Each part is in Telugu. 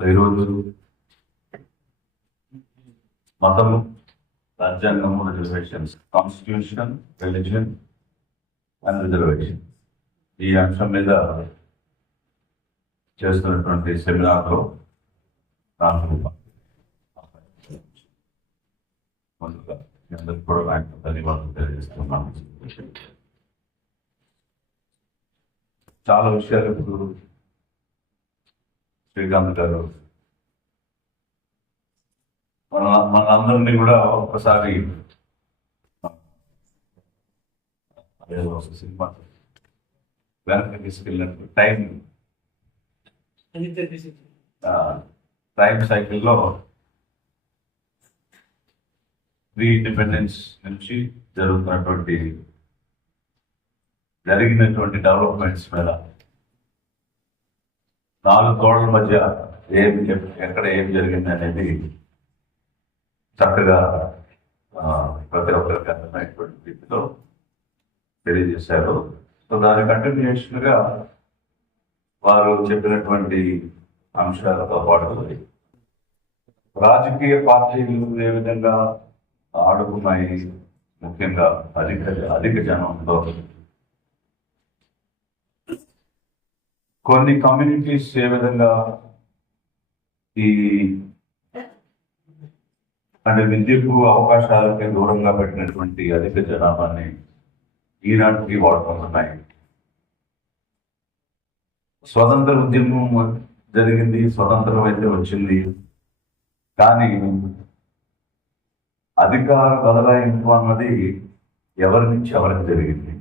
ఈరోజు మతము, రాజ్యాంగము, reservations, constitution, religion and reservation ఈ అంశం మీద చేస్తున్నటువంటి సెమినార్లో నాకు ముందుగా మీ అందరికీ కూడా నాకు ధన్యవాదాలు తెలియజేస్తున్నాను. చాలా విషయాలు ఇప్పుడు శ్రీకాంత్ గారు మనందరినీ కూడా ఒక్కసారి సినిమా వెనక్కి తీసుకెళ్ళినట్టు టైం సైకిల్లో ప్రీ ఇండిపెండెన్స్ నుంచి జరిగినటువంటి డెవలప్మెంట్స్ మీద 4 గోడల మధ్య ఎక్కడ ఏం జరిగింది అనేది చక్కగా ప్రతి ఒక్కరికి అర్థమైనటువంటి రీతిలో తెలియజేశారు. సో దాని కంటిన్యూషన్గా వారు చెప్పినటువంటి అంశాలతో పాటు రాజకీయ పార్టీలు ఏ విధంగా ఆడుకున్నాయి, ముఖ్యంగా అధిక జనంతో కొన్ని కమ్యూనిటీస్ ఏ విధంగా విద్యకు అవకాశాలకి దూరంగా పెట్టినటువంటి అధిక జనాభాన్ని ఈనాటికి వాడుకుంటున్నాయి. స్వతంత్ర ఉద్యమం జరిగింది, స్వతంత్రం అయితే వచ్చింది, కానీ అధికార బదలాయింపు అన్నది ఎవరి నుంచి ఎవరికి జరిగింది?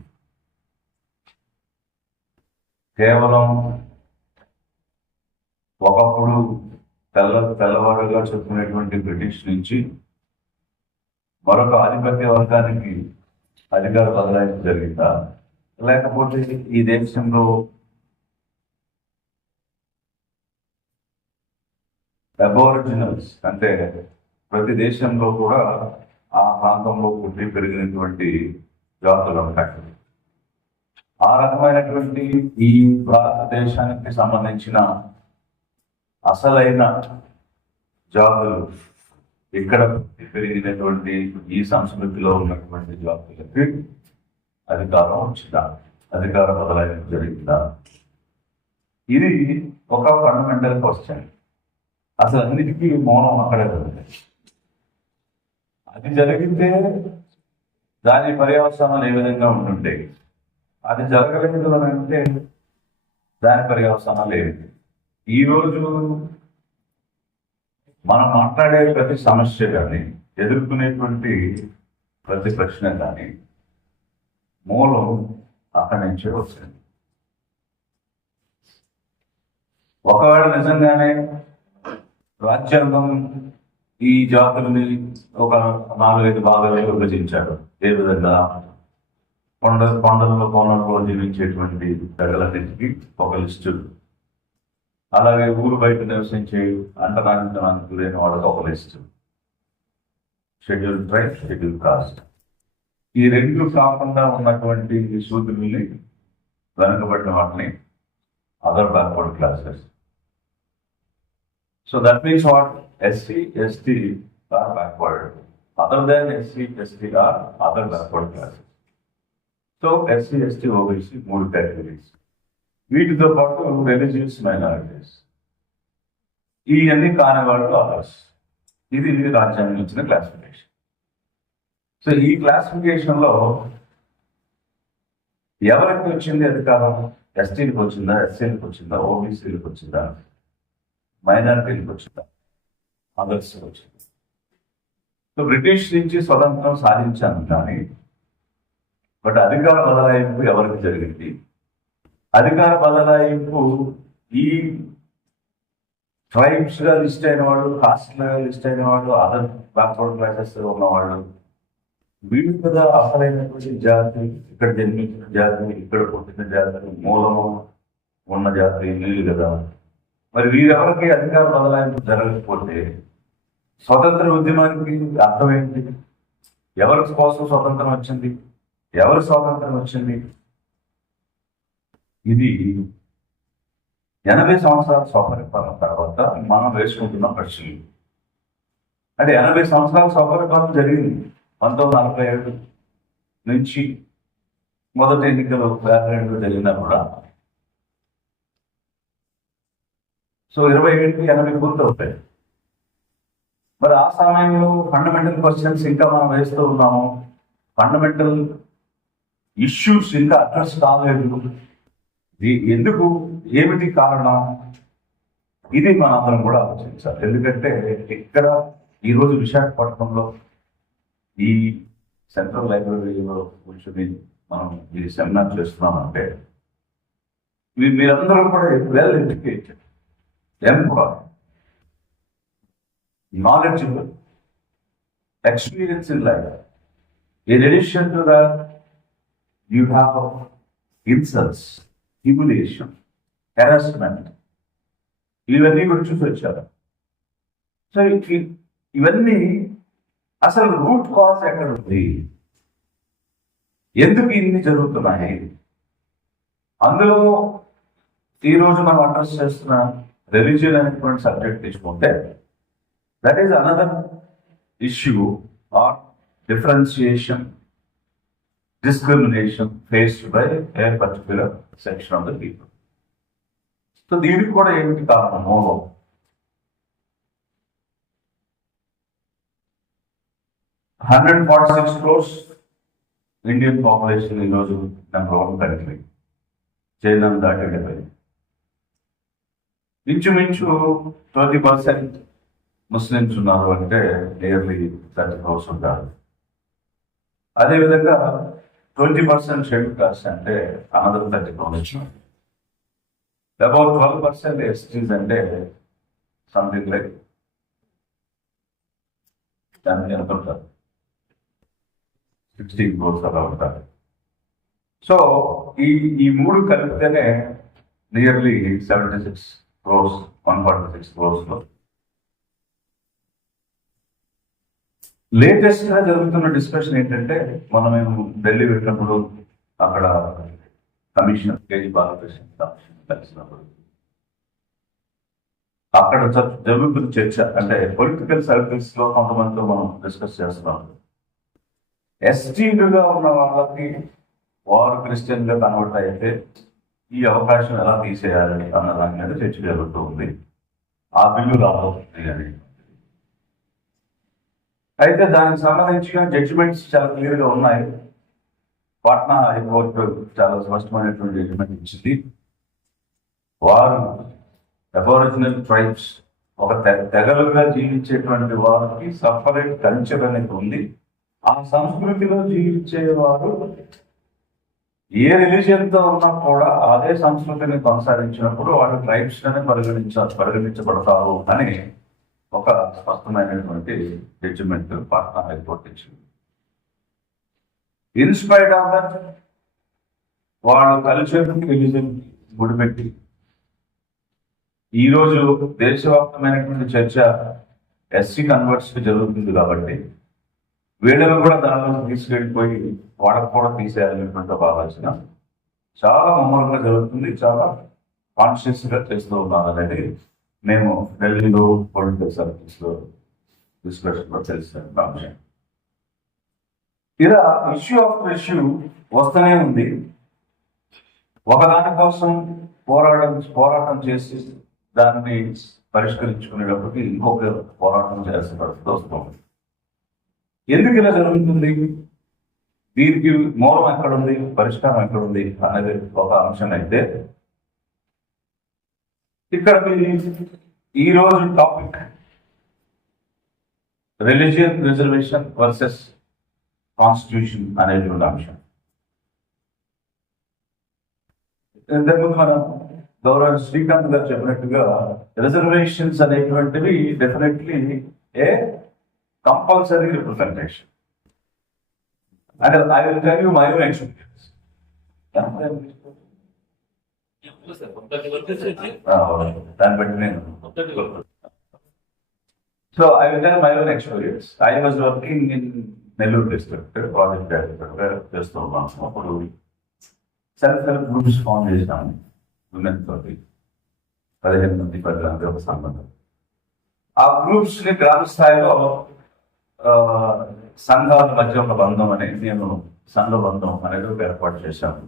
కేవలం ఒకప్పుడు తెల్లవారుగా చెప్పుకునేటువంటి బ్రిటిష్ నుంచి మరొక ఆధిపత్య వర్గానికి అధికార బదలాయింపు జరిగిందా, లేకపోతే ఈ దేశంలో అబోరిజినల్స్ అంటే ప్రతి దేశంలో కూడా ఆ ప్రాంతంలో పుట్టి పెరిగినటువంటి జాతులు ఉంటాయి. ఆ రకమైనటువంటి ఈ భారతదేశానికి సంబంధించిన అసలైన జాతులు ఇక్కడ పెరిగినటువంటి ఈ సంస్కృతిలో ఉన్నటువంటి జాతులకి అధికారం వచ్చిందా, అధికార బదలాయింపు జరిగిందా? ఇది ఒక ఫండమెంటల్ క్వశ్చన్. అసలు అన్నిటికీ మౌనం అక్కడే ఉంది. అది జరిగితే దాని పర్యవసానాలు ఏ విధంగా ఉంటుంటాయి, అది జరగలేదు అని అంటే దాని పర్యవసానాలు ఏమిటి? ఈరోజు మనం మాట్లాడే ప్రతి సమస్య కానీ, ఎదుర్కొనేటువంటి ప్రతి ప్రశ్న కానీ మూలం అక్కడి నుంచే వచ్చింది. ఒకవేళ నిజంగానే రాజ్యాంగం ఈ జాతులని ఒక 4-5 భాగాలుగా విభజించాడు. ఏ విధంగా? కొండల్లో కోనల్లో జీవించేటువంటి ప్రజలన్నింటికి ఒక లిస్టు, అలాగే ఊరు బయట నివసించే అంటరానితనానికి లేని వాళ్ళకి ఒక list, schedule tribe, schedule caste. ఈ 2 కాకుండా ఉన్నటువంటి సూత్రుల్ని, వెనుకబడిన వాటిని other backward classes. So that means what? SC, ST are backward. Other than SC, ST are other backward classes. So SC, ST, OBC 3 categories. వీటితో పాటు రిలీజియస్ మైనారిటీస్, ఇవన్నీ కానివాళ్ళు అదర్స్. ఇది రాజ్యాంగం ఇచ్చిన క్లాసిఫికేషన్. సో ఈ క్లాసిఫికేషన్లో ఎవరికి వచ్చింది అధికారం? ఎస్టీలకు వచ్చిందా, ఎస్సీలకు వచ్చిందా, ఓబీసీలకు వచ్చిందా, మైనారిటీలకు వచ్చిందా, అదర్స్ వచ్చింది? సో బ్రిటిష్ నుంచి స్వతంత్రం సాధించాను కానీ బట్ అధికార బదలాయింపు ఎవరికి జరిగింది? అధికార బదలాయింపు ఈ ట్రైబ్స్ గా లిస్ట్ అయిన వాళ్ళు, కాస్ట్ గా లిస్ట్ అయిన వాళ్ళు, అదర్ బ్యాక్వర్డ్ క్లాసెస్ ఉన్నవాళ్ళు, వీళ్ళు కదా అసలైనటువంటి జాతి, ఇక్కడ జన్మించిన జాతి, ఇక్కడ పుట్టిన జాతి, మూలము ఉన్న జాతి వీళ్ళు కదా. మరి వీరెవరికి అధికార బదలాయింపు జరగకపోతే స్వతంత్ర ఉద్యమానికి అర్థం ఏంటి? ఎవరి కోసం స్వతంత్రం వచ్చింది? ఎవరి స్వాతంత్రం వచ్చింది? ఇది 80 సంవత్సరాల స్వపరిపాలన తర్వాత మనం వేసుకుంటున్న ప్రశ్నలు. అంటే 80 సంవత్సరాల స్వపరిపాలన జరిగింది 1947 నుంచి మొదటి ఎన్నికలు 52 జరిగినా కూడా. సో 27కి 80 పూర్తవుతాయి. మరి ఆ సమయంలో ఫండమెంటల్ క్వశ్చన్స్ ఇంకా మనం వేస్తూ ఉన్నాము, ఫండమెంటల్ ఇష్యూస్ ఇంకా అడ్రస్ కాలేదు. ఎందుకు, ఏమిటి కారణం, ఇది మనందరం కూడా ఆలోచించాలి. ఎందుకంటే ఇక్కడ ఈరోజు విశాఖపట్నంలో ఈ సెంట్రల్ లైబ్రరీలో కూర్చొని మనం ఈ సెమినార్ చేస్తున్నామంటే మీరందరూ కూడా well educated, employ, knowledgeable, experience in life. In addition to that, you have insults, humiliation, harassment. ఇవన్నీ కూడా చూసి వచ్చారు. సో ఇవన్నీ అసలు రూట్ కాజ్ ఎక్కడ ఉంది, ఎందుకు ఇన్ని జరుగుతున్నాయి? అందులో ఈరోజు మనం అడ్రస్ చేస్తున్న రిలీజియన్ అనేటువంటి సబ్జెక్ట్ తీసుకుంటే that is another issue or differentiation, discrimination faced by a particular section of the people. So దీనికి కూడా ఏమిటి కారణము? 146 crores ఇండియన్ పాపులేషన్ ఈరోజు నెంబర్ 1 కంట్రీ, చైనా దాటి ఇంచుమించు 20% ముస్లిమ్స్ ఉన్నారు అంటే నియర్లీ 30 crores ఉంటారు. అదేవిధంగా 20% షెడ్యూల్ కాస్ట్ అంటే అనదర్ 30 crores. అబౌట్ 12% ఎస్టీస్ అంటే సంథింగ్ లైక్ దానికి ఎంత ఉంటారు, 16 crores అలా ఉంటారు. సో ఈ మూడు కలిపితేనే నియర్లీ 76 crores, 146 crores లో. లేటెస్ట్ గా జరుగుతున్న డిస్కషన్ ఏంటంటే, మేము ఢిల్లీ వెళ్ళినప్పుడు అక్కడ కమిషనర్ కేజీ బాలకృష్ణ కమిషన్ కలిసినప్పుడు అక్కడ జరుగుతున్న చర్చ అంటే పొలిటికల్ సర్కిల్స్ లో కొంతమందితో మనం డిస్కస్ చేస్తున్నాం. ఎస్టీలుగా ఉన్న వాళ్ళకి వారు క్రిస్టియన్ గా కన్వర్ట్ అయితే ఈ అవకాశం ఎలా తీసేయాలని అన్న దాని మీద చర్చ జరుగుతూ ఉంది. ఆ బిల్లు రాబోతుంది అని. అయితే దానికి సంబంధించిన జడ్జిమెంట్స్ చాలా క్లియర్ గా ఉన్నాయి. పాట్నా హైకోర్టు చాలా స్పష్టమైనటువంటి జడ్జిమెంట్ ఇచ్చింది. వారు అబోరిజినల్ ట్రైబ్స్, ఒక తెగలుగా జీవించేటువంటి వారికి సపరేట్ కల్చర్ అనేది ఉంది. ఆ సంస్కృతిలో జీవించేవారు ఏ రిలీజియన్ తో ఉన్నా కూడా అదే సంస్కృతిని కొనసాగించినప్పుడు వాళ్ళు ట్రైబ్స్ అనే పరిగణించబడతారు అని ఒక స్పష్టమైనటువంటి జడ్జిమెంట్ పాట్నా హైకోర్టు ఇచ్చింది. ఇన్స్పైర్డ్ ఆఫ్ దట్ వాళ్ళు కల్చర్ రిలీజన్ గుడిపెట్టి ఈరోజు దేశవ్యాప్తమైనటువంటి చర్చ ఎస్సీ కన్వర్ట్స్ జరుగుతుంది. కాబట్టి వీళ్ళను కూడా దానిలో తీసుకెళ్ళిపోయి వాళ్ళకు కూడా తీసేయాలనేటువంటి ఒక ఆలోచన చాలా ముమ్మరంగా జరుగుతుంది. చాలా కాన్షియస్ గా చేస్తూ ఉన్నారు అనేది నేను ఢిల్లీలో పొలిటికల్ సర్కిల్స్ లో డిస్కషన్ లో తెలిసిన అంశం. ఇలా ఇష్యూ ఆఫ్టర్ ఇష్యూ వస్తూనే ఉంది. ఒకదాని కోసం పోరాటం చేసి దాన్ని పరిష్కరించుకునేటప్పటికి ఇంకొక పోరాటం చేయాల్సిన పరిస్థితి వస్తుంది. ఎందుకు ఇలా జరుగుతుంది, దీనికి మూలం ఎక్కడుంది, పరిష్కారం ఎక్కడుంది అనేది ఒక అంశం అయితే, ఇక్కడ ఈ రోజు topic religion reservation versus constitution అనేది ఒక అంశం. ఇంతకుముందు మనం గౌరవ శ్రీకాంత్ గారు చెప్పినట్టుగా రిజర్వేషన్స్ అనేటువంటివి డెఫినెట్లీ ఏ కంపల్సరీ రిప్రజెంటేషన్. అంటే I will tell you my own experience. దాన్ని బట్టి నేను so I will tell my own experience. I was working in Nellore district project director చేస్తూ ఉన్నాను. అప్పుడు సెల్ఫ్ హెల్ప్ గ్రూప్స్ ఫామ్ చేసినాము విమెన్ తోటి. 15 మంది 10 మంది ఒక సంఘం. ఆ గ్రూప్స్ ని గ్రామ స్థాయిలో ఆ, సంఘాల మధ్య ఒక బంధం అనేది నేను సంఘ బంధం అనేది ఒక ఏర్పాటు చేశాను.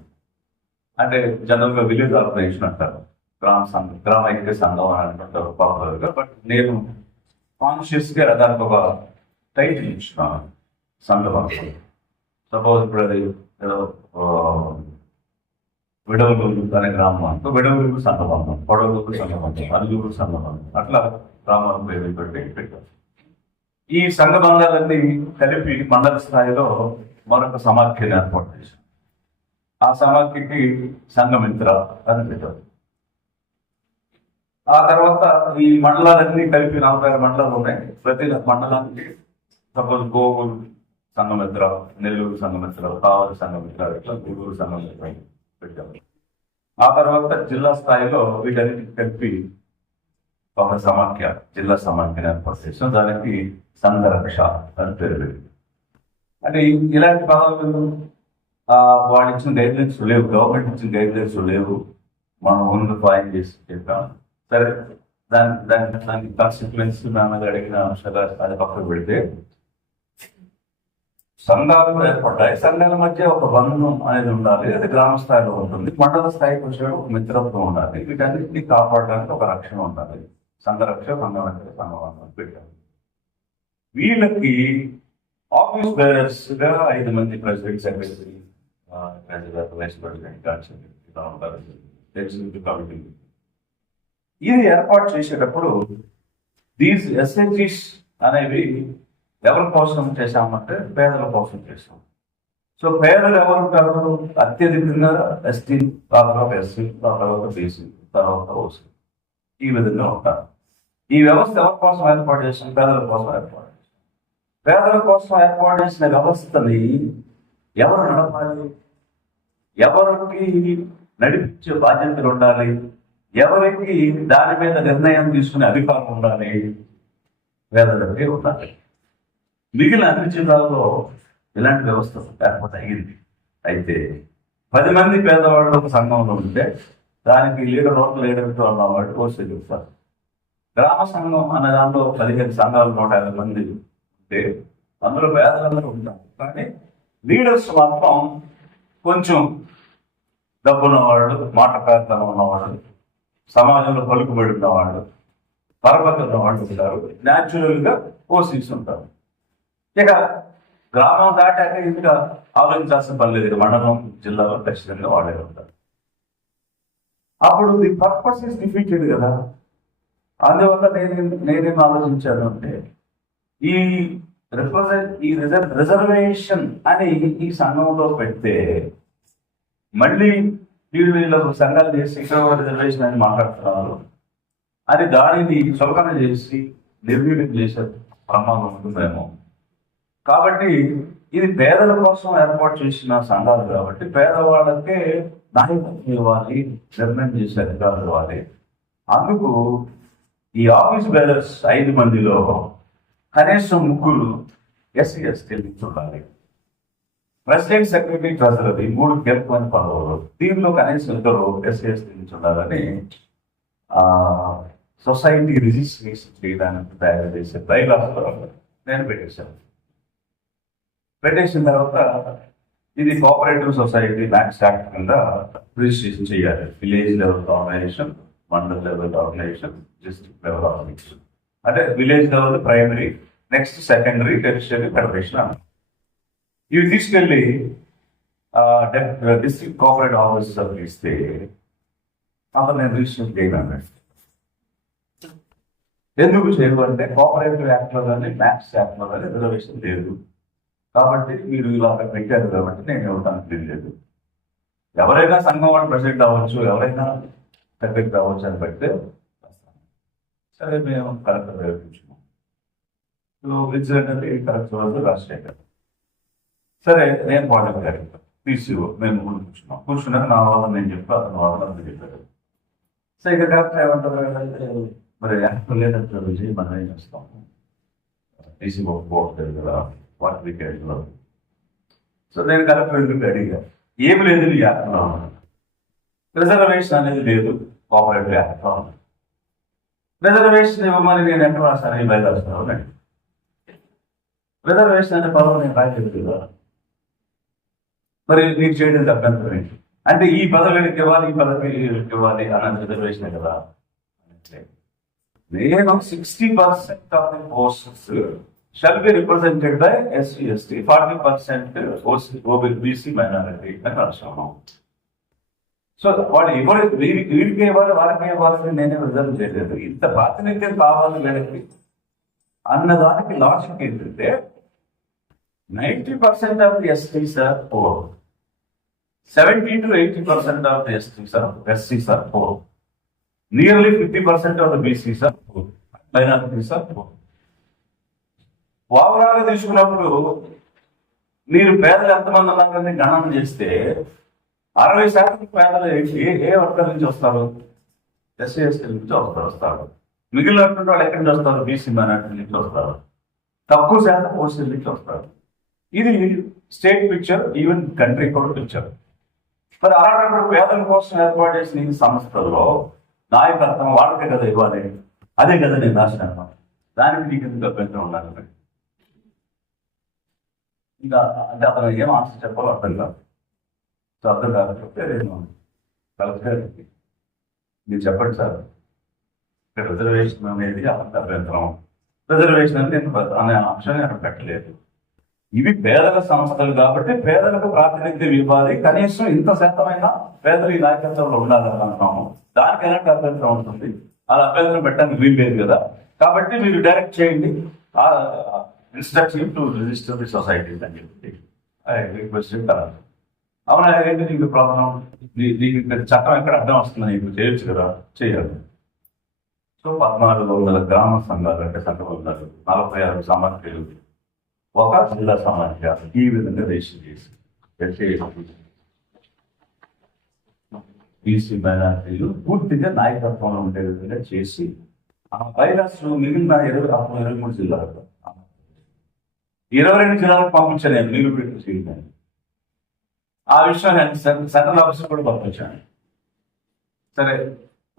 అంటే జనరల్గా విలేజ్ ఆర్గనైజేషన్ అంటారు, గ్రామ సంఘం, గ్రామ ఐక్య సంఘం అని అంటుంటారు పాపులర్గా. బట్ నేను కాన్షియస్ గా దానికి ఒక టైటిల్ ఇచ్చున్నాను, సంఘ బంధం. సపోజ్ ఇప్పుడు అది ఏదో విడవలూరు అనే గ్రామం అంటూ విడవలూరు సంఘబంధం, పొడవలూరు సంఘబంధం, అల్లూరు సంఘబంధం, అట్లా గ్రామాల పేరు పెట్టి పెట్టారు. ఈ సంఘబంధాలన్నీ కలిపి మండల స్థాయిలో మరొక సమాఖ్యను ఏర్పాటు చేశాం. ఆ సమాఖ్యకి సంఘమిత్ర అని పెట్టారు. ఆ తర్వాత ఈ మండలాలన్నీ కలిపి 46 మండలాలు ఉన్నాయి. ప్రతి మండలానికి సపోజ్ గోగులు సంఘమిత్ర, నెల్లూరు సంఘమిత్ర, కావలి సంఘమిత్ర, ఇట్లా గుంటూరు సంఘమిత్ర పెట్టారు. ఆ తర్వాత జిల్లా స్థాయిలో వీటన్నిటికి కలిపి ఒక సమాఖ్య, జిల్లా సమాఖ్యను ఏర్పాటు చేసాం. దానికి సంఘరక్ష అని పేరు పెట్టింది. అంటే ఇలాంటి పదాలు వాడు ఇచ్చిన గైడ్లైన్స్ లేవు, గవర్నమెంట్ ఇచ్చిన గైడ్లైన్స్ లేవు, మనం ఓన్గా ఫైన్ చేసి చెప్పాం. సరే, దానికి కాన్సిక్వెన్స్ నా మీద అడిగిన అంశాలు అది పక్కకు పెడితే, సంఘాలు ఏర్పడ్డాయి. సంఘాల మధ్య ఒక బంధం అనేది ఉండాలి, అది గ్రామ స్థాయిలో ఉంటుంది. మండల స్థాయికి వచ్చే ఒక మిత్రత్వం ఉండాలి. వీటన్నిటిని కాపాడడానికి ఒక రక్షణ ఉండాలి. సంఘరక్ష, సంఘరక్ష, సంఘం పెట్టారు. వీళ్ళకి ఆఫీస్ బేరర్స్ గా 5 మంది president, secretary, vice president, committee. ఇది ఏర్పాటు చేసేటప్పుడు దీస్ ఎస్హెచ్జిస్ అనేవి ఎవరి కోసం చేశామంటే పేదల కోసం చేశాం. సో పేదలు ఎవరు ఉంటారు? అత్యధికంగా ఎస్టీ, తర్వాత ఎస్సీ, తర్వాత బీసీ, తర్వాత ఓసీ, ఈ విధంగా ఉంటారు. ఈ వ్యవస్థ ఎవరి కోసం ఏర్పాటు చేసాం? పేదల కోసం ఏర్పాటు చేసాం. పేదల కోసం ఏర్పాటు చేసిన వ్యవస్థని ఎవరు నడపాలి? ఎవరికి నడిపించే బాధ్యతలు ఉండాలి? ఎవరికి దాని మీద నిర్ణయం తీసుకునే అధికారం ఉండాలి? పేదలకే ఉండాలి. మిగిలిన అన్ని జిల్లాల్లో ఇలాంటి వ్యవస్థ ఏర్పాటు అయ్యింది. అయితే 10 మంది పేదవాళ్ళు ఒక సంఘంలో ఉంటే దానికి లీడర్తో ఉన్నవాళ్ళు ఓసీ చెప్తారు. గ్రామ సంఘం అనే దాంట్లో 15 సంఘాలు 150 మంది ఉంటే అందులో పేదలందరూ ఉంటారు. కానీ లీడర్స్ మాత్రం కొంచెం డబ్బున్నవాళ్ళు, మాటకారితనం ఉన్నవాళ్ళు, సమాజంలో పలుకుబడి ఉన్నవాళ్ళు, పరపతి ఉన్నవాళ్ళు ఉంటారు. న్యాచురల్గా ఓసీస్ ఉంటారు. ఇక గ్రామం దాటాక ఇంకా ఆలోచించాల్సిన పని లేదు. మండలం, జిల్లాలో ఖచ్చితంగా వాడే ఉంటారు. అప్పుడు ది పర్పస్ ఇస్ డిఫీటెడ్ కదా. అందువల్ల నేనేం ఆలోచించాను అంటే, ఈ రిజర్వేషన్ అని ఈ సంఘంలో పెడితే మళ్ళీ వీళ్ళకు సంఘాలు చేసి ఇక్కడ రిజర్వేషన్ అని మాట్లాడుతున్నారు అని దానిని చులకన చేసి నిర్వీర్యం చేసే ప్రమాదం ఉంటుందేమో. కాబట్టి ఇది పేదల కోసం ఏర్పాటు చేసిన సంఘాలు కాబట్టి పేదవాళ్ళకే నాయకత్వం ఇవ్వాలి, నిర్ణయం చేసే అధికారులు ఇవ్వాలి. అందుకు ఈ ఆఫీస్ బేరర్స్ 5 మందిలో కనీసం 3 ఎస్సీ ఎస్టీలు ఉండాలి. ప్రెసిడెంట్, సెక్రటరీ, ట్రెజరర్, 3 కీలకమైన పదవులు. దీనిలో కనీసం 2 ఎస్సీ ఎస్టీలు ఉండాలని సొసైటీ రిజిస్ట్రేషన్ చేయడానికి తయారు చేసే బైలాస్లో నేను పెట్టేశాను. పెట్టేసిన తర్వాత ఇది కోఆపరేటివ్ సొసైటీ మ్యాక్స్ యాక్ట్ కింద రిజిస్ట్రేషన్ చేయాలి. Village level organisation, Mandal level organisation, district level organisation. అంటే village level primary, next secondary, territory, federation అన్నారు. ఇవి తీసుకెళ్ళి డిస్ట్రిక్ట్ కోఆపరేటివ్ ఆఫీసర్ ఇస్తే అప్పుడు నేను రిజిస్ట్రేషన్ చేయను. ఎందుకు చేయమంటే కోఆపరేటివ్ యాక్ట్లో కానీ మ్యాక్స్ యాక్ట్లో కానీ రిజర్వేషన్ లేదు. కాబట్టి మీరు ఇలా పెట్టారు కాబట్టి నేను ఇవ్వడానికి తెలియలేదు. ఎవరైనా సంఘం వాళ్ళు ప్రెసిడెంట్ అవ్వచ్చు, ఎవరైనా సెక్రటరీ అవ్వచ్చు అని పెడితే సరే మేము కరెక్ట్ ప్రయోగించుకున్నాం. విజిలెంట్ కరెక్ట్ రోజు రాజశేఖర్, సరే నేను ప్రాజెక్ట్ డైరెక్టర్, పీసీఓ, మేము కూర్చున్నాం. కూర్చున్నాక నా వాళ్ళని నేను చెప్పి అతని వాళ్ళని చెప్పారు. సో ఇక కరెక్ట్ ఏమంటారు, మరి యాక్ట్ లేదంటే విజయ్ మనం ఏం చేస్తాము, పీసీఓ బోర్డు కదా వాటి వీకెండ్లో. సో నేను కలెక్టర్ అడిగా, ఏమి లేదు నీ యాక్ట్లో, రిజర్వేషన్ అనేది లేదు కోఆపరేటివ్ యాక్ట్లో. రిజర్వేషన్ ఇవ్వమని నేను ఎక్కడ రాస్తాను? ఈ బయట రాస్తాను. రిజర్వేషన్ అనే పదం నేను రాయలేదు కదా, మరి నీకు చేయడం అభ్యంతరం ఏంటి? అంటే ఈ పదవికి ఇవ్వాలి, ఈ పదవికి ఇవ్వాలి అన్నది రిజర్వేషన్ కదా. నేను 60% of the posts shall be represented by SC ST, 40% OBC minority అని రాశాను. సో వాళ్ళు ఎవరు వీడికి ఇవ్వాలి, వాళ్ళకి ఇవ్వాలని నేనే రిజర్వ్ చేయలేదు. ఇంత ప్రాతినిధ్యం కావాలి వీళ్ళకి అన్నదానికి లాజిక్ ఏంటంటే 90% of the STs are poor, 70 to 80% of the SCs are poor. Nearly 50% of the BCs are poor. Minorities are poor. ఓవరాల్గా తీసుకున్నప్పుడు మీరు పేదలు ఎంతమంది ఉన్నారని గణన చేస్తే 60% పేదలు ఏ వర్గాల నుంచి వస్తారు? ఎస్సీ ఎస్టీ నుంచి వస్తారు. మిగిలినటువంటి వాళ్ళు ఎక్కడి నుంచి వస్తారు? బీసీ మైనారిటీ నుంచి వస్తారు. తక్కువ శాతం ఓసీ నుంచి వస్తారు. ఇది స్టేట్ పిక్చర్, ఈవెన్ కంట్రీ కూడా పిక్చర్. మరి అలాంటప్పుడు పేదల కోసం ఏర్పాటు చేసిన ఈ సంస్థల్లో నాయకత్వం వాళ్ళకే కదా ఇవ్వాలి. అదే కదా నేను రాసినాను. దానికి నీకు ఎందుకు అభ్యంతరం ఉండాలి? ఇంకా అంటే అతను ఏం ఆన్సర్ చెప్పాలో అర్థం కాదు. సో అర్థం కాకపోతే నేను కలెక్టర్ మీరు చెప్పండి సార్, ఇక్కడ రిజర్వేషన్ అనేది అభ్యంతరం, రిజర్వేషన్ అని నేను అనే అంశాన్ని అక్కడ పెట్టలేదు. ఇవి పేదల సంస్థలు కాబట్టి పేదలకు ప్రాతినిధ్యం ఇవ్వాలి, కనీసం ఇంత శాతమైన పేదలు ఈ నాయకత్వంలో ఉండాలని అంటున్నాము. దానికి ఎలాంటి అభ్యంతరం ఉంటుంది? అలా అభ్యంతరం పెట్టడానికి వీలు లేదు కదా. కాబట్టి మీరు డైరెక్ట్ చేయండి, instruction to register the society అని చెప్పి రిక్వెస్ట్ చేస్తారు. అవునా, ఏంటి నీకు ప్రాబ్లం? నీకు చట్టం ఎక్కడ అర్థం వస్తుంది? నీకు చేయొచ్చు కదా, చేయాలి. సో 1400 గ్రామ సంఘాలు అంటే సంఘం ఉన్నారు, 46 సమాఖ్యలు, ఒక జిల్లా సమాఖ్య, ఈ విధంగా రిజిస్టర్ చేసి బీసీ మైనారిటీలు పూర్తిగా నాయకత్వంలో ఉండే విధంగా చేసి ఆ వైరస్ మిగిలిన 23 జిల్లాలకు 22 జిల్లాలకు పంపించలేదు. నీళ్ళు పెట్టి చేయడానికి ఆ విషయాన్ని సెంట్రల్ ఆఫీస్ కూడా పంపించాను. సరే,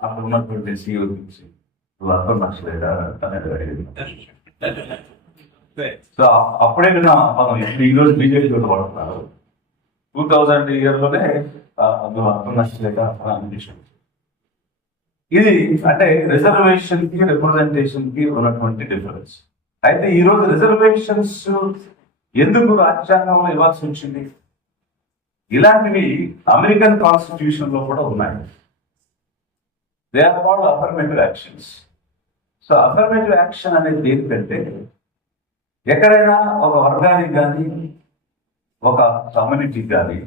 అప్పుడు ఉన్నటువంటి సీఓ చూసి అర్థం నచ్చలేదా అనేది అడిగింది. సో అప్పుడే మనం ఈ రోజు బీజేపీ కూడా పడుతున్నారు. 2000 ఇయర్లోనే అర్థం నచ్చలేక అనిపించింది. ఇది అంటే రిజర్వేషన్ కి రిప్రజెంటేషన్ కి ఉన్నటువంటి డిఫరెన్స్. అయితే ఈ రోజు రిజర్వేషన్స్ ఎందుకు రాజ్యాంగంలో ఇవ్వాల్సి వచ్చింది? ఇలాంటివి అమెరికన్ కాన్స్టిట్యూషన్ లో కూడా ఉన్నాయి. They are called affirmative actions. So affirmative action అనేది ఏంటంటే, ఎక్కడైనా ఒక వర్గానికి కానీ ఒక కమ్యూనిటీకి కానీ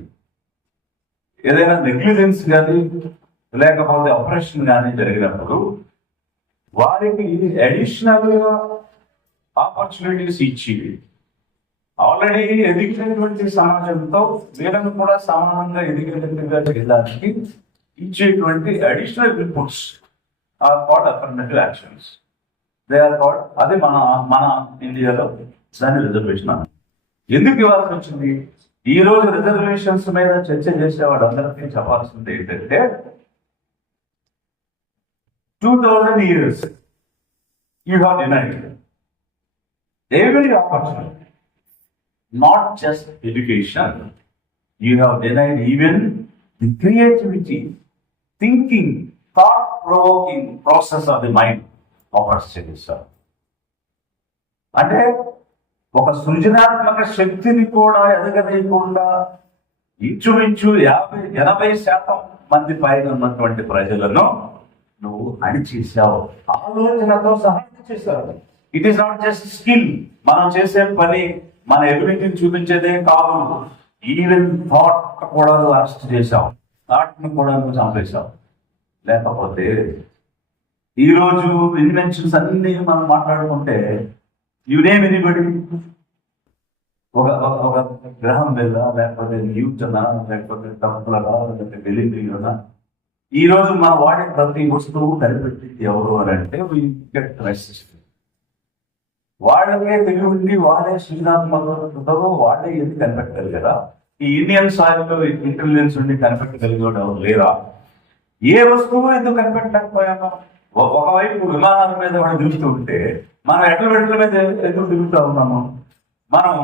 ఏదైనా నెగ్లిజెన్స్ కానీ లేకపోతే ఆపరేషన్ కానీ జరిగినప్పుడు వారికి అడిషనల్ ఆపర్చునిటీస్ ఇచ్చి ఆల్రెడీ ఎదిగినటువంటి సమాజంతో వీళ్ళను కూడా సమానంగా ఎదిగేటట్టుగా చేయడానికి ఇచ్చేటువంటి additional inputs are called affirmative actions. They are called, అది మన ఇండియాలో దాన్ని రిజర్వేషన్ అన్నారు. ఎందుకు ఇవ్వాల్సి వచ్చింది? ఈ రోజు రిజర్వేషన్స్ మీద చర్చ చేసే వాళ్ళందరికీ చెప్పాల్సింది ఏంటంటే, 2000 years you have denied every opportunity, not just education. You have denied even the creativity, thinking, thought-provoking process of the mind of our citizen. అంటే ఒక సృజనాత్మక శక్తిని కూడా ఎదగలేకుండా ఇంచుమించు 80% మంది పైన ఉన్నటువంటి ప్రజలను నువ్వు అణిచేసావు. ఆలోచనతో సహా చేశావు. It is not just skill, మనం చేసే పని మన ఎబిలిటీని చూపించేదే కాదు, ఈవెన్ థాట్ కూడా నువ్వు అరెస్ట్ చేశావు, థాట్ని కూడా నువ్వు చంపేశావు. లేకపోతే ఈరోజు ఇన్వెన్షన్స్ అన్ని మనం మాట్లాడుకుంటే యునేమ్ ఎనీబడి, ఒక గ్రహం మీద లేకపోతే న్యూటనా లేకపోతే టెస్లా లేకపోతే గెలీలియోనా, ఈ రోజు మనం వాడే ప్రతి వస్తువు కనిపెట్టింది ఎవరు అని అంటే వాళ్ళకే తెలివి ఉండి వాళ్ళే సృజనాత్మకతతో వాళ్ళే ఎందుకు కనిపెట్టగలిగారా? ఈ ఇండియన్ సాయిల్లో ఇంటెలిజెన్స్ ఉండి కనిపెట్టగలిగేవాడు ఎవరు లేరా? ఏ వస్తువు ఎందుకు కనిపెట్టలేకపోయామో? ఒకవైపు విమానాల మీద మనం తిరుగుతూ ఉంటే మనం ఎట్ల మీద ఎందుకు తిరుగుతూ ఉన్నాము? మనం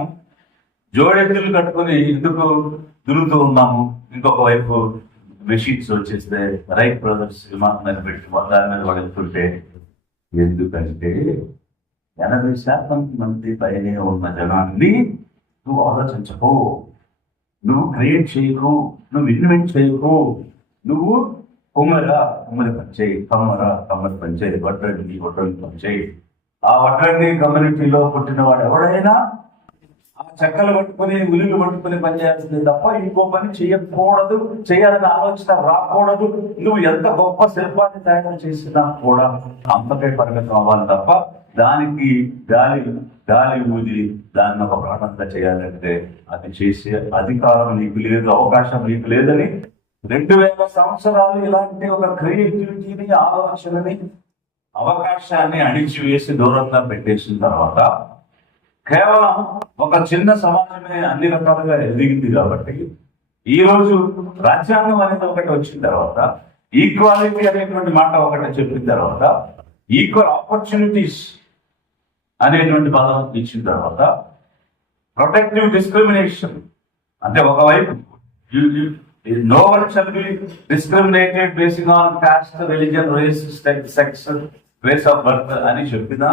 జోడెత్తులు కట్టుకుని ఎందుకు తిరుగుతూ ఉన్నాము? ఇంకొక వైపు మెషిన్స్ వచ్చేస్తే రైట్ బ్రదర్స్ విమానం మీద పెట్టి దాని మీద వాళ్ళు వెళ్తుంటే ఎందుకంటే 80% మంది పైనే ఉన్న జనాన్ని నువ్వు ఆలోచించకు, నువ్వు క్రియేట్ చేయకు, నువ్వు ఇన్వెంట్ చేయకు, నువ్వు కుమ్మరి పని చేయి, కమ్మరి పని చేయి, వడ్రంగి పని చేయి. ఆ వడ్రంగి కమ్యూనిటీలో పుట్టిన వాడు ఎవడైనా ఆ చెక్కలు పట్టుకుని ఉలిలు పట్టుకుని పని చేయాల్సింది తప్ప ఇంకో పని చేయకూడదు, చేయాలని ఆలోచన రాకూడదు. నువ్వు ఎంత గొప్ప శిల్పాన్ని తయారు చేసినా కూడా అంతకే పరిమితం అవ్వాలి తప్ప దానికి గాలి ఊది దాన్ని ఒక ప్రాణంగా చేయాలంటే అది చేసే అధికారం నీకు లేదు, అవకాశం నీకు లేదని 2000 సంవత్సరాలు ఇలాంటి ఒక క్రియేటివిటీని, ఆలోచనని, అవకాశాన్ని అణిచివేసి దూరంగా పెట్టేసిన తర్వాత కేవలం ఒక చిన్న సమాజమే అన్ని రకాలుగా ఎదిగింది కాబట్టి ఈ రోజు రాజ్యాంగం అనేది ఒకటి వచ్చిన తర్వాత, ఈక్వాలిటీ అనేటువంటి మాట ఒకటి చెప్పిన తర్వాత, ఈక్వల్ ఆపర్చునిటీస్ అనేటువంటి పదం ఇచ్చిన తర్వాత, ప్రొటెక్టివ్ డిస్క్రిమినేషన్ అంటే ఒకవైపు no one shall be discriminated based on caste, religion, race, sex, place of birth అని చెప్పినా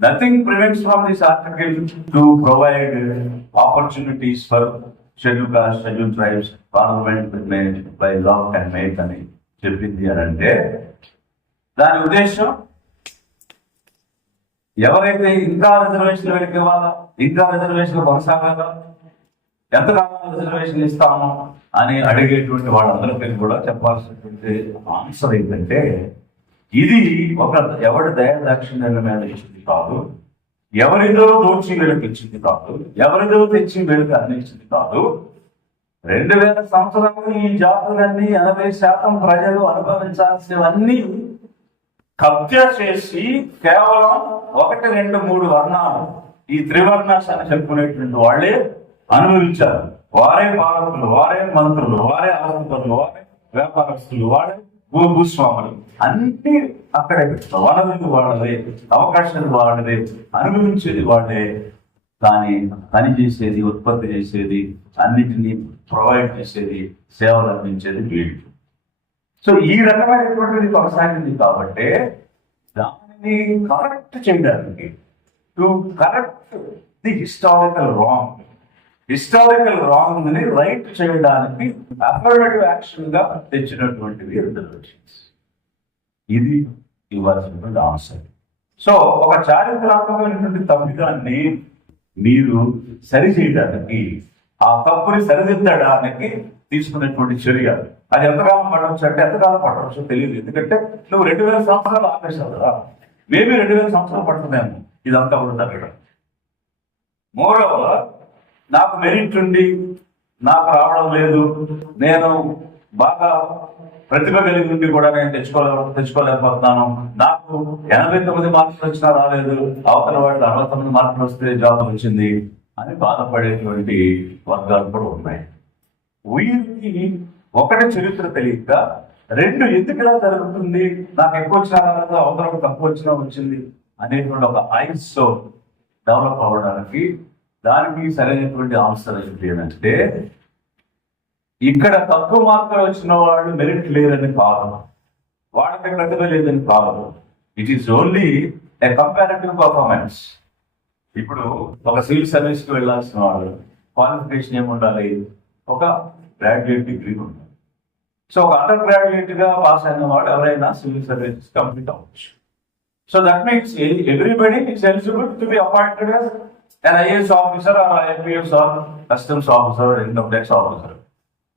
nothing prevents from this article to provide opportunities for scheduled caste, scheduled tribes, parliament made by law can make అని చెప్పింది అని అంటే దాని ఉద్దేశం ఎవరైతే ఇంకా రిజర్వేషన్ వెనక్కివ్వాలా, ఇంకా రిజర్వేషన్ కొనసాగాలా, ఎంతకాలం రిజర్వేషన్ ఇస్తాము అని అడిగేటువంటి వాళ్ళందరికీ కూడా చెప్పాల్సినటువంటి ఆన్సర్ ఏంటంటే ఇది ఒక ఎవరి దయాదాక్షిణ్యాల మీద ఇచ్చింది కాదు, ఎవరిదో దోచి వీళ్ళకి ఇచ్చింది కాదు, ఎవరిదో తెచ్చి వీళ్ళకి అందించింది కాదు. 2000 సంవత్సరాలు ఈ జాతులన్నీ 80% ప్రజలు అనుభవించాల్సినవన్నీ కబ్జా చేసి కేవలం 1, 2, 3 వర్ణాలు, ఈ త్రివర్ణాస్ అని చెప్పుకునేటువంటి వాళ్ళే అనుభవించారు. వారే పాలకులు, వారే మంత్రులు, వారే ఆస్తిపరులు, వారే వ్యాపారస్తులు, వారే భూస్వాములు, అన్ని అక్కడే పెట్టారు. వనరులు వాళ్ళదే, అవకాశాలు వాళ్ళదే, అనుభవించేది వాళ్ళే. కానీ పని చేసేది, ఉత్పత్తి చేసేది, అన్నిటినీ ప్రొవైడ్ చేసేది, సేవలు అందించేది వీళ్ళు. సో ఈ రకమైనటువంటిది కొనసాగింది కాబట్టి దానిని కరెక్ట్ చేయడానికి, to correct the historical wrong ని రైట్ చేయడానికి అఫర్మేటివ్ యాక్షన్ గా తెచ్చినటువంటివి రిజర్వేషన్స్. ఇది ఇవ్వాల్సినటువంటి ఆన్సర్. సో ఒక చారిత్రాత్మకమైనటువంటి తప్పిదాన్ని మీరు సరిచేయడానికి, ఆ తప్పుని సరిదిద్దడానికి తీసుకునేటువంటి చర్య. అది ఎంతకాలం పడవచ్చు అంటే ఎంతకాలం పడవచ్చు తెలియదు. ఎందుకంటే నువ్వు 2000 సంవత్సరాలు ఆపేశావు కదా, మేబీ 2000 సంవత్సరాలు పడుతుందేమో ఇదంతా కూడా తగ్గడం. మోరోవర్ నాకు మెరిట్ ఉండి నాకు రావడం లేదు, నేను బాగా ప్రతిభ కలిగి ఉండి కూడా నేను తెచ్చుకోలేకపోతున్నాను, నాకు 89 మార్కులు వచ్చినా రాలేదు, అవతల వాళ్ళు 69 మార్కులు వస్తే జాబ్ వచ్చింది అని బాధపడేటువంటి వర్గాలు కూడా ఉన్నాయి. వీరికి ఒకటి చరిత్ర తెలియక, 2 ఎందుకు ఇలా జరుగుతుంది, నాకు ఎక్కువ వచ్చినా రాలేదు, అవతలకు తక్కువ వచ్చినా వచ్చింది అనేటువంటి ఒక ఐస్ డెవలప్ అవ్వడానికి దానికి సరైనటువంటి ఆన్సర్ ఏంటి అంటే ఇక్కడ తక్కువ మార్కులు వచ్చిన వాళ్ళు మెరిట్ లేదని కాదు, వాళ్ళకి ప్రతిభ లేదని కాదు. It is only A comparative performance. ఇప్పుడు ఒక సివిల్ సర్వీస్ కి వెళ్ళాల్సిన వాళ్ళు క్వాలిఫికేషన్ ఏముండాలి, ఒక గ్రాడ్యుయేట్ డిగ్రీ ఉండాలి. సో ఒక అండర్ గ్రాడ్యుయేట్ గా పాస్ అయిన వాడు ఎవరైనా సివిల్ సర్వీసెస్ కంప్లీట్ అవ్వచ్చు. So that means everybody is eligible to be appointed as an IAS officer or IPS or customs officer or income tax officer.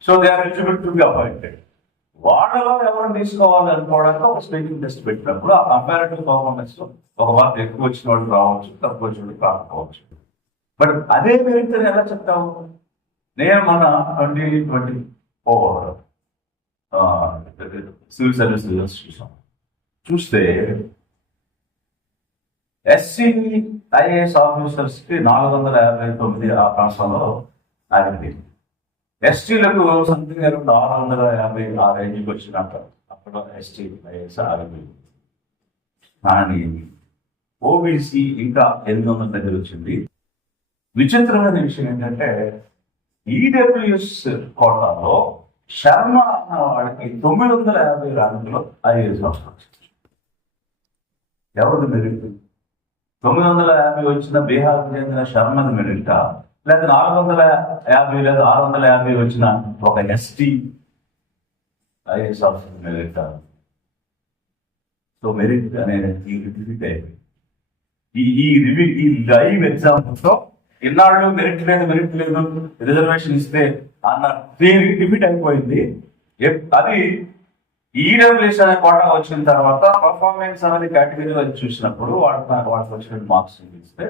So they are eligible to be appointed. వాళ్ళలో ఎవరిని తీసుకోవాలి అనుకోవడానికి ఒక స్పీకింగ్ టెస్ట్ పెట్టినప్పుడు ఆ కంపారిటివ్ పర్ఫార్మెన్స్ లో ఒక మార్క్ ఎక్కువ వచ్చిన వాళ్ళు రావచ్చు, తక్కువ వచ్చిన వాళ్ళు రాకపోవచ్చు. బట్ అదే మెరిట్ ఎలా చెప్తావు? నేను మన 2024 సివిల్ సర్వీస్ రిజల్ట్స్ చూస్తే ఎస్సీ ఐఏఎస్ ఆఫీసర్స్ కి 459 ఆ ప్రాంతంలో ఆగింది. ఎస్టీలకు సంథింగ్ 650 ఆ రేంజ్కి వచ్చినట్టు అక్కడ ఎస్టీ ఐఎస్ ఆగిపోయింది. కానీ ఓబీసీ ఇంకా 800 దగ్గర వచ్చింది. విచిత్రమైన విషయం ఏంటంటే ఈడబ్ల్యూఎస్ కోటాలో శర్మ అన్న వాడికి 950 ర్యాంకులో ఐఏఎస్ ఆఫీసర్ వచ్చింది. ఎవరిది మెరిట్? 950 వచ్చిన బీహార్కు చెందిన శర్మది మెరిటా, లేదా 450 లేదా 650 వచ్చిన ఒక ఎస్టీ ఐఏఎస్ ఆఫీసర్ మెరిటా? సో మెరిట్ అనేది రిపీట్ అయిపోయింది. ఈ లైవ్ ఎగ్జాంపుల్తో ఇన్నాళ్ళు మెరిట్ లేదు రిజర్వేషన్ ఇస్తే అన్న థియరీ రిపీట్ అయిపోయింది. అది ఈడబ్ల్యూఎస్ అనే కోటా వచ్చిన తర్వాత పర్ఫార్మెన్స్ అనేది కేటగిరీలో చూసినప్పుడు వాటికి వచ్చిన మార్క్స్ ఇస్తే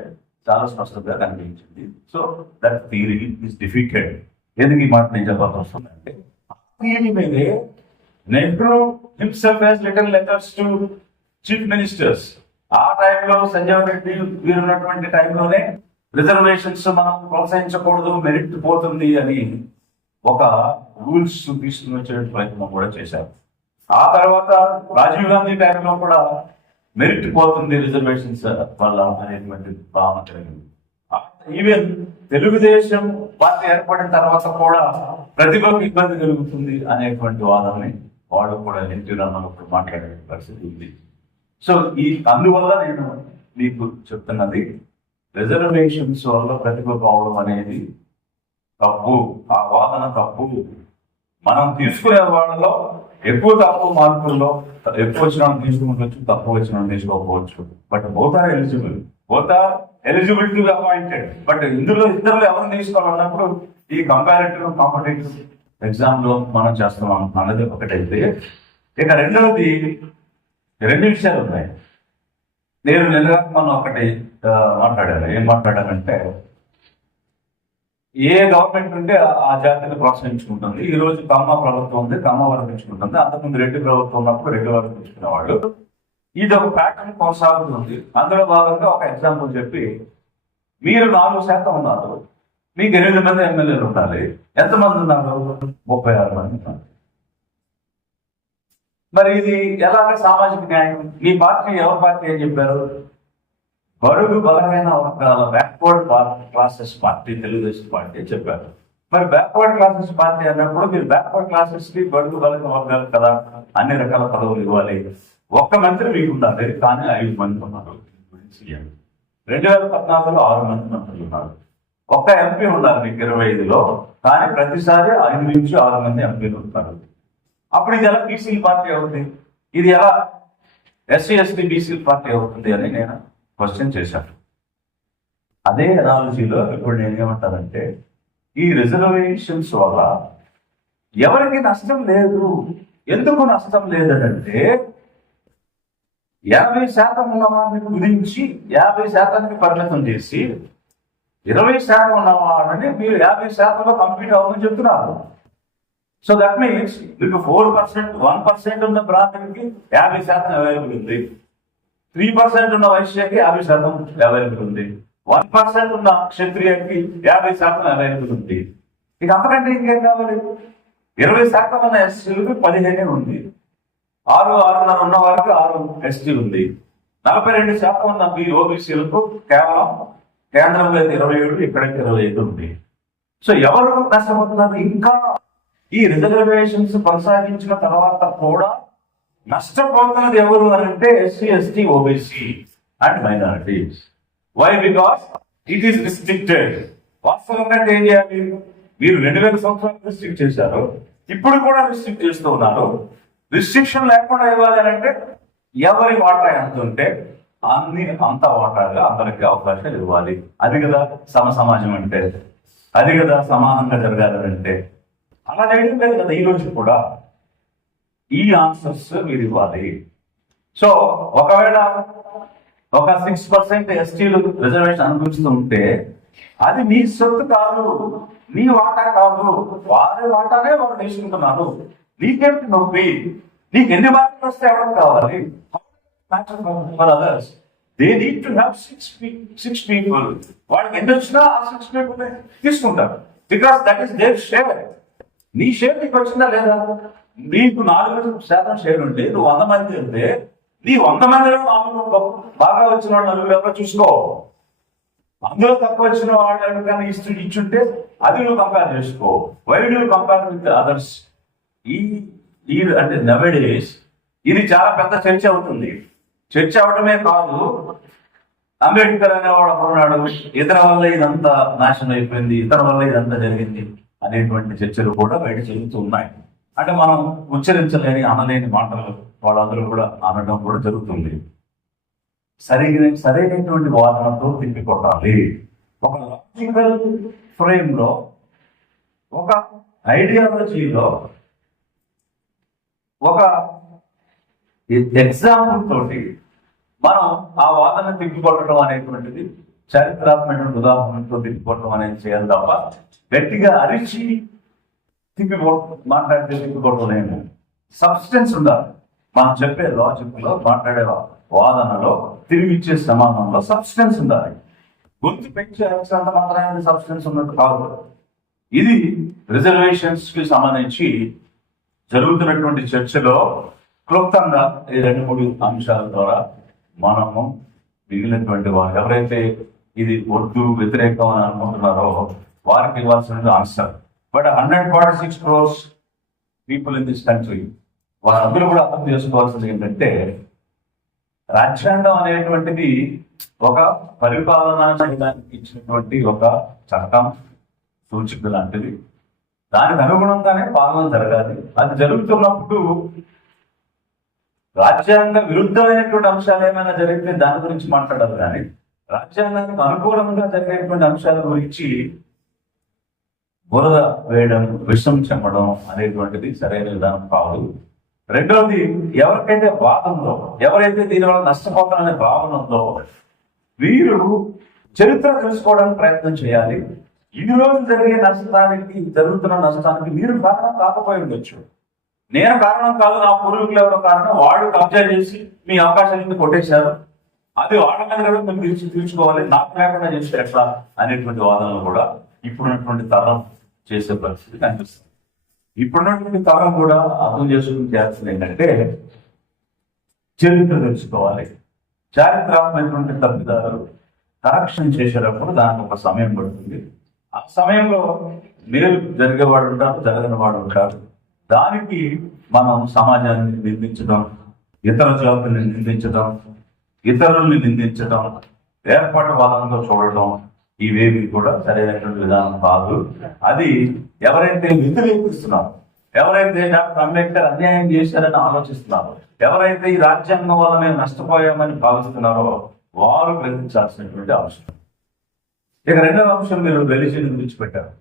చాలా స్పష్టంగా కనిపించింది. So that theory is difficult. ఎందుకు ఈ మాట నేను చెప్పాల్సి వస్తుందంటే థియరీ మీదే Nehru himself has written letters to chief ministers. ఆ టైంలో సంజయ్ రెడ్డి వీరు ఉన్నటువంటి టైంలోనే రిజర్వేషన్స్ మనం ప్రోత్సహించకూడదు, మెరిట్ పోతుంది అని ఒక రూల్స్ తీసుకుని వచ్చే ప్రయత్నం కూడా చేశారు. ఆ తర్వాత రాజీవ్ గాంధీ టైంలో కూడా మెరిట్ పోతుంది రిజర్వేషన్స్ వల్ల అనేటువంటి భావన కలిగింది. ఈవెన్ తెలుగుదేశం పార్టీ ఏర్పడిన తర్వాత కూడా ప్రతిభకు ఇబ్బంది కలుగుతుంది అనేటువంటి వాదనని వాళ్ళు కూడా ఎన్టీ రామారావు మాట్లాడే పరిస్థితి ఉంది. సో అందువల్ల నేను మీకు చెప్తున్నది, రిజర్వేషన్స్ వల్ల ప్రతిభ కావడం అనేది తప్పు. ఆ వాదన తప్పు. మనం తీసుకునే వాళ్ళలో ఎక్కువ తక్కువ మార్కుల్లో ఎక్కువ వచ్చిన తీసుకుంటూ తక్కువ వచ్చిన తీసుకోకపోవచ్చు. But both are eligible to appointed. But ఇద్దరు ఎవరిని తీసుకోవాలన్నప్పుడు ఈ కంపారిటివ్ కాంపిటేటివ్ ఎగ్జామ్ లో మనం చేస్తున్నాం అన్నది ఒకటైతే, ఇక రెండవది 2 విషయాలు ఉన్నాయి. నేను మనం ఒకటి మాట్లాడాను. ఏం మాట్లాడానంటే, ఏ గవర్నమెంట్ ఉంటే ఆ జాతిని ప్రోత్సహించుకుంటుంది. ఈ రోజు కమ్మ ప్రభుత్వం ఉంది, కమ్మ వర్తించుకుంటుంది. అంతకుముందు రెడ్డి ప్రభుత్వం ఉన్నప్పుడు రెడ్డి వర్తించుకునేవాళ్ళు. ఇది ఒక ప్యాటర్న్ కొనసాగుతుంది. అందులో భాగంగా ఒక ఎగ్జాంపుల్ చెప్పి, మీరు 4% ఉన్నారు, మీకు 8 మంది ఎమ్మెల్యేలు ఉండాలి. ఎంతమంది ఉన్నారు? 36 మంది ఉన్నారు. మరి ఇది ఎలాగ సామాజిక న్యాయం? మీ పార్టీ ఎవరి పార్టీ అని చెప్పారు? బడుగు బలమైన వర్గాల backward classes party Telugu Desam party చెప్పారు. మరి బ్యాక్వర్డ్ క్లాసెస్ పార్టీ అన్నప్పుడు మీరు బ్యాక్వర్డ్ క్లాసెస్ కి బడుగు బలమైన వర్గాలు కదా అన్ని రకాల పదవులు ఇవ్వాలి. ఒక్క మంత్రి మీకు ఉండాలి, కానీ 5 మంది ఉన్నారు. 2014లో 6 మంది మంత్రులు ఉన్నారు. ఒక్క ఎంపీ ఉన్నారు మీకు 25లో, కానీ ప్రతిసారి 5 నుంచి 6 మంది ఎంపీలు ఉంటారు. అప్పుడు ఇది ఎలా బీసీ పార్టీ అవుతుంది? ఇది ఎలా ఎస్సీ ఎస్టీ బీసీ పార్టీ అవుతుంది అని నేను క్వశ్చన్ చేశాను. అదే అనాలజీలో ఇప్పుడు నేను ఏమంటానంటే, ఈ రిజర్వేషన్స్ వల్ల ఎవరికి నష్టం లేదు. ఎందుకు నష్టం లేదంటే, 50% ఉన్న వారిని కుదించి 50%కి పరిమితం చేసి 20% ఉన్నవాడిని మీరు 50%లో కంప్లీట్ అవ్వమని చెప్తున్నారు. సో దట్ మీన్స్ మీకు 4%, 1% ఉన్న బ్రాహ్మణుడికి 50% అవైలబుల్ ఉంది, 3% ఉన్న వైశ్యకి 50% అవైలబుల్ ఉంది, 1% ఉన్న క్షత్రియుడికి 50% అవైలబుల్ ఉంది. ఇక అంతకంటే ఇంకేం కావాలి? 20% ఉన్న ఎస్టీలకు 15 ఉంది, 6.5 ఉన్న వారికి 6 ఎస్టీ ఉంది, 42% ఉన్న మీ ఓబీసీలకు కేవలం కేంద్రంలో 27, ఇక్కడైతే 25 ఉంది. సో ఎవరు నష్టపోతున్నారు? ఇంకా ఈ రిజర్వేషన్స్ కొనసాగించిన తర్వాత కూడా నష్టపోతున్నది ఎవరు అని అంటే SC ST OBC and minorities. Why? Because it is restricted. వాస్తవంగా ఏం చేయాలి? మీరు 2000 సంవత్సరాలు రిస్ట్రిక్ట్ చేశారు, ఇప్పుడు కూడా రిస్ట్రిక్ట్ చేస్తూ ఉన్నారు. రిస్ట్రిక్షన్ లేకుండా ఇవ్వాలి అని అంటే ఎవరి వాటా ఎంత ఉంటే అంత వాటాగా అందరికి అవకాశాలు ఇవ్వాలి. అది కదా సమాజం అంటే, అది కదా సమానంగా జరగాలంటే. అలా చేయడం లేదు కదా ఈ రోజు కూడా. ఈ ఆన్సర్స్ మీరు ఇవ్వాలి. సో ఒకవేళ ఒక 6% ఎస్టీలు రిజర్వేషన్ అనుభవిస్తూ ఉంటే అది నీ సొత్తు కాదు, నీ వాటా కాదు, వారి వాటానే వారు తీసుకుంటున్నారు. నీకేమిటి నొప్పి? నీకు ఎన్ని మార్కులు వస్తే ఎవరికి కావాలి? For others they need to have 6 people. వాళ్ళకి ఎన్ని వచ్చినా ఆ 6 people తీసుకుంటారు. Because that is their share. నీ షేర్ నీకు వచ్చిందా లేదా? నీకు 4% షేర్ ఉంటే నువ్వు 100 మంది ఉంటే నీ 100 మందిలో 4 బాగా వచ్చిన వాళ్ళు 4 ఎవరో చూసుకో. అందులో తక్కువ వచ్చిన వాళ్ళు కానీ ఇచ్చుంటే అది నువ్వు కంపేర్ చేసుకో. Why do compare with others? ఈ అంటే నవేడేస్ ఇది చాలా పెద్ద చర్చ అవుతుంది. చర్చ అవడమే కాదు, అంబేద్కర్ అనేవాడు అప్పుడున్నాడు, ఇతర వల్ల ఇదంతా నాశనం అయిపోయింది, ఇతర వల్ల ఇదంతా జరిగింది అనేటువంటి చర్చలు కూడా బయట జరుగుతూ ఉన్నాయి. అంటే మనం ఉచ్చరించలేని అనలేని మాటలు వాళ్ళందరూ కూడా అనడం కూడా జరుగుతుంది. సరైనటువంటి వాదనతో తిప్పికొట్టాలి. ఒక లాజికల్ ఫ్రేమ్ లో, ఒక ఐడియాలజీలో, ఒక ఎగ్జాంపుల్ తోటి మనం ఆ వాదన తిప్పికొట్టడం అనేటువంటిది, చారిత్రాత్మకమైన ఉదాహరణతో తిప్పికొట్టడం అనేది చేయాలి తప్ప గట్టిగా అరిచి మాట్లాడితే తిప్పికొట్టలేము. సబ్స్టెన్స్ ఉండాలి. మనం చెప్పే లాజిక్ లో, మాట్లాడే వాదనలో, తిరిగిచ్చే సమాధానంలో సబ్స్టెన్స్ ఉండాలి. గొంతు పెంచే అంత మాత్రమే సబ్స్టెన్స్ ఉన్నట్టు కాదు. ఇది రిజర్వేషన్స్ కి సంబంధించి జరుగుతున్నటువంటి చర్చలో క్లుప్తంగా ఈ 2-3 అంశాల ద్వారా మనము మిగిలినటువంటి వారు ఎవరైతే ఇది వద్దు, వ్యతిరేకం అని అనుకుంటున్నారో వారికి ఇవ్వాల్సిన answer. But 146 crores people in this country, వారందరూ కూడా అర్థం చేసుకోవాల్సింది ఏంటంటే, రాజ్యాంగం అనేటువంటిది ఒక పరిపాలనా చేయడానికి ఇచ్చినటువంటి ఒక చట్టం, సూచిక లాంటిది. దానికి అనుగుణంగానే పాలన జరగాలి. అది జరుగుతున్నప్పుడు రాజ్యాంగ విరుద్ధమైనటువంటి అంశాలు ఏమైనా జరిగితే దాని గురించి మాట్లాడాలి. కానీ రాజ్యాంగానికి అనుకూలంగా జరిగేటువంటి అంశాల గురించి బురద వేయడం, విషం చెమ్మడం అనేటువంటిది సరైన విధానం కాదు. రెండవది, ఎవరికైతే వాదంలో, ఎవరైతే దీనివల్ల నష్టపోతారనే భావన ఉందో వీరు చరిత్ర తెలుసుకోవడానికి ప్రయత్నం చేయాలి. ఈ రోజు జరిగే నష్టానికి, జరుగుతున్న నష్టానికి మీరు కారణం కాకపోయి ఉండొచ్చు. నేను కారణం కాదు, నా పూర్వీకులు ఎవరో కారణం, వాడు కబ్జా చేసి మీ అవకాశాన్ని కొట్టేశారు, అది వాళ్ళ మీద కూడా మీరు తీర్చుకోవాలి, నాకు లేకుండా చేస్తే ఎట్లా అనేటువంటి వాదనలు కూడా ఇప్పుడున్నటువంటి తరం చేసే పరిస్థితి కనిపిస్తుంది. ఇప్పుడున్నటువంటి తరం కూడా అర్థం చేసుకుని చేయాల్సింది ఏంటంటే, చరిత్ర తెలుసుకోవాలి. చారిత్రాత్మకమైనటువంటి తప్పిదాలు కరెక్షన్ చేసేటప్పుడు దానికి ఒక సమయం పడుతుంది. ఆ సమయంలో మేలు జరిగేవాడు ఉంటారు, జరగని వాడు ఉంటారు. దానికి మనం సమాజాన్ని నిందించడం, ఇతర జాతుల్ని నిందించడం, ఇతరుల్ని నిందించడం, ఏర్పాటువాదంతో చూడటం, ఇవేవి కూడా సరైనటువంటి విధానం కాదు. అది ఎవరైతే వ్యతిరేకిస్తున్నారో, ఎవరైతే డాక్టర్ అంబేద్కర్ అన్యాయం చేశారని ఆలోచిస్తున్నారో, ఎవరైతే ఈ రాజ్యాంగం వల్ల మేము నష్టపోయామని భావిస్తున్నారో వారు గ్రహించాల్సినటువంటి అవసరం. ఇక రెండవ అంశం, మీరు రిలీజియన్ గురించి పెట్టారు.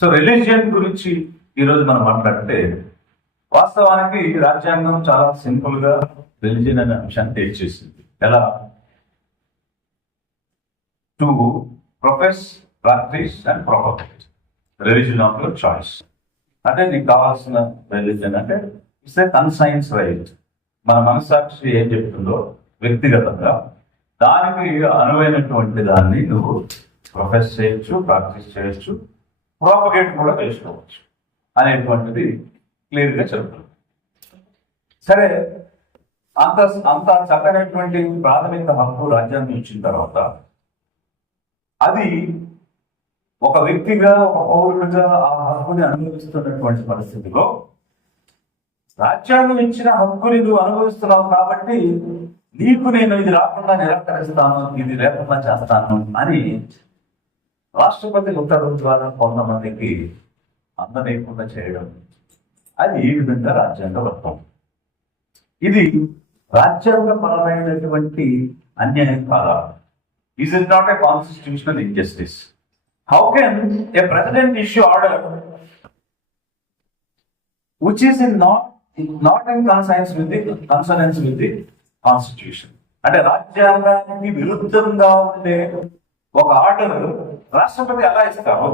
సో రిలీజియన్ గురించి ఈరోజు మనం మాట్లాడితే, వాస్తవానికి రాజ్యాంగం చాలా సింపుల్ గా రిలీజియన్ అనే అంశాన్ని తెలియజేసింది. ఎలా? To profess, practice and propagate religion of your choice. అంటే నీకు కావాల్సిన రిలీజియన్ అంటే ఇట్స్ ఏ కన్సైన్స్ రైట్. మన మనస్సాక్షి ఏం చెప్తుందో వ్యక్తిగతంగా దానికి అనువైనటువంటి దాన్ని నువ్వు ప్రొఫెస్ చేయొచ్చు, ప్రాక్టీస్ చేయొచ్చు, ప్రాపగేట్ కూడా చేసుకోవచ్చు అనేటువంటిది క్లియర్గా చెప్తుంది. సరే, అంత చక్కనటువంటి ప్రాథమిక హక్కు రాజ్యాంగం ఇచ్చిన తర్వాత అది ఒక వ్యక్తిగా, ఒక పౌరుడిగా ఆ హక్కుని అనుభవిస్తున్నటువంటి పరిస్థితిలో రాజ్యాంగం ఇచ్చిన హక్కుని నువ్వు అనుభవిస్తున్నావు కాబట్టి నీకు నేను ఇది రాకుండా నిరాకరిస్తాను, ఇది లేకుండా చేస్తాను అని రాష్ట్రపతి ఉత్తర్వుల ద్వారా కొంతమందికి అందలేకుండా చేయడం, అది ఈ విధంగా రాజ్యాంగబద్ధం. ఇది రాజ్యాంగపరమైనటువంటి అన్యాయం కాదా? Is it not a constitutional injustice? How can a president issue order which is not in consonance with the constitution? అంటే రాజ్యాంగానికి విరుద్ధంగా ఉండే ఒక ఆర్డర్ రాష్ట్రపతి ఎలా ఇస్తారు?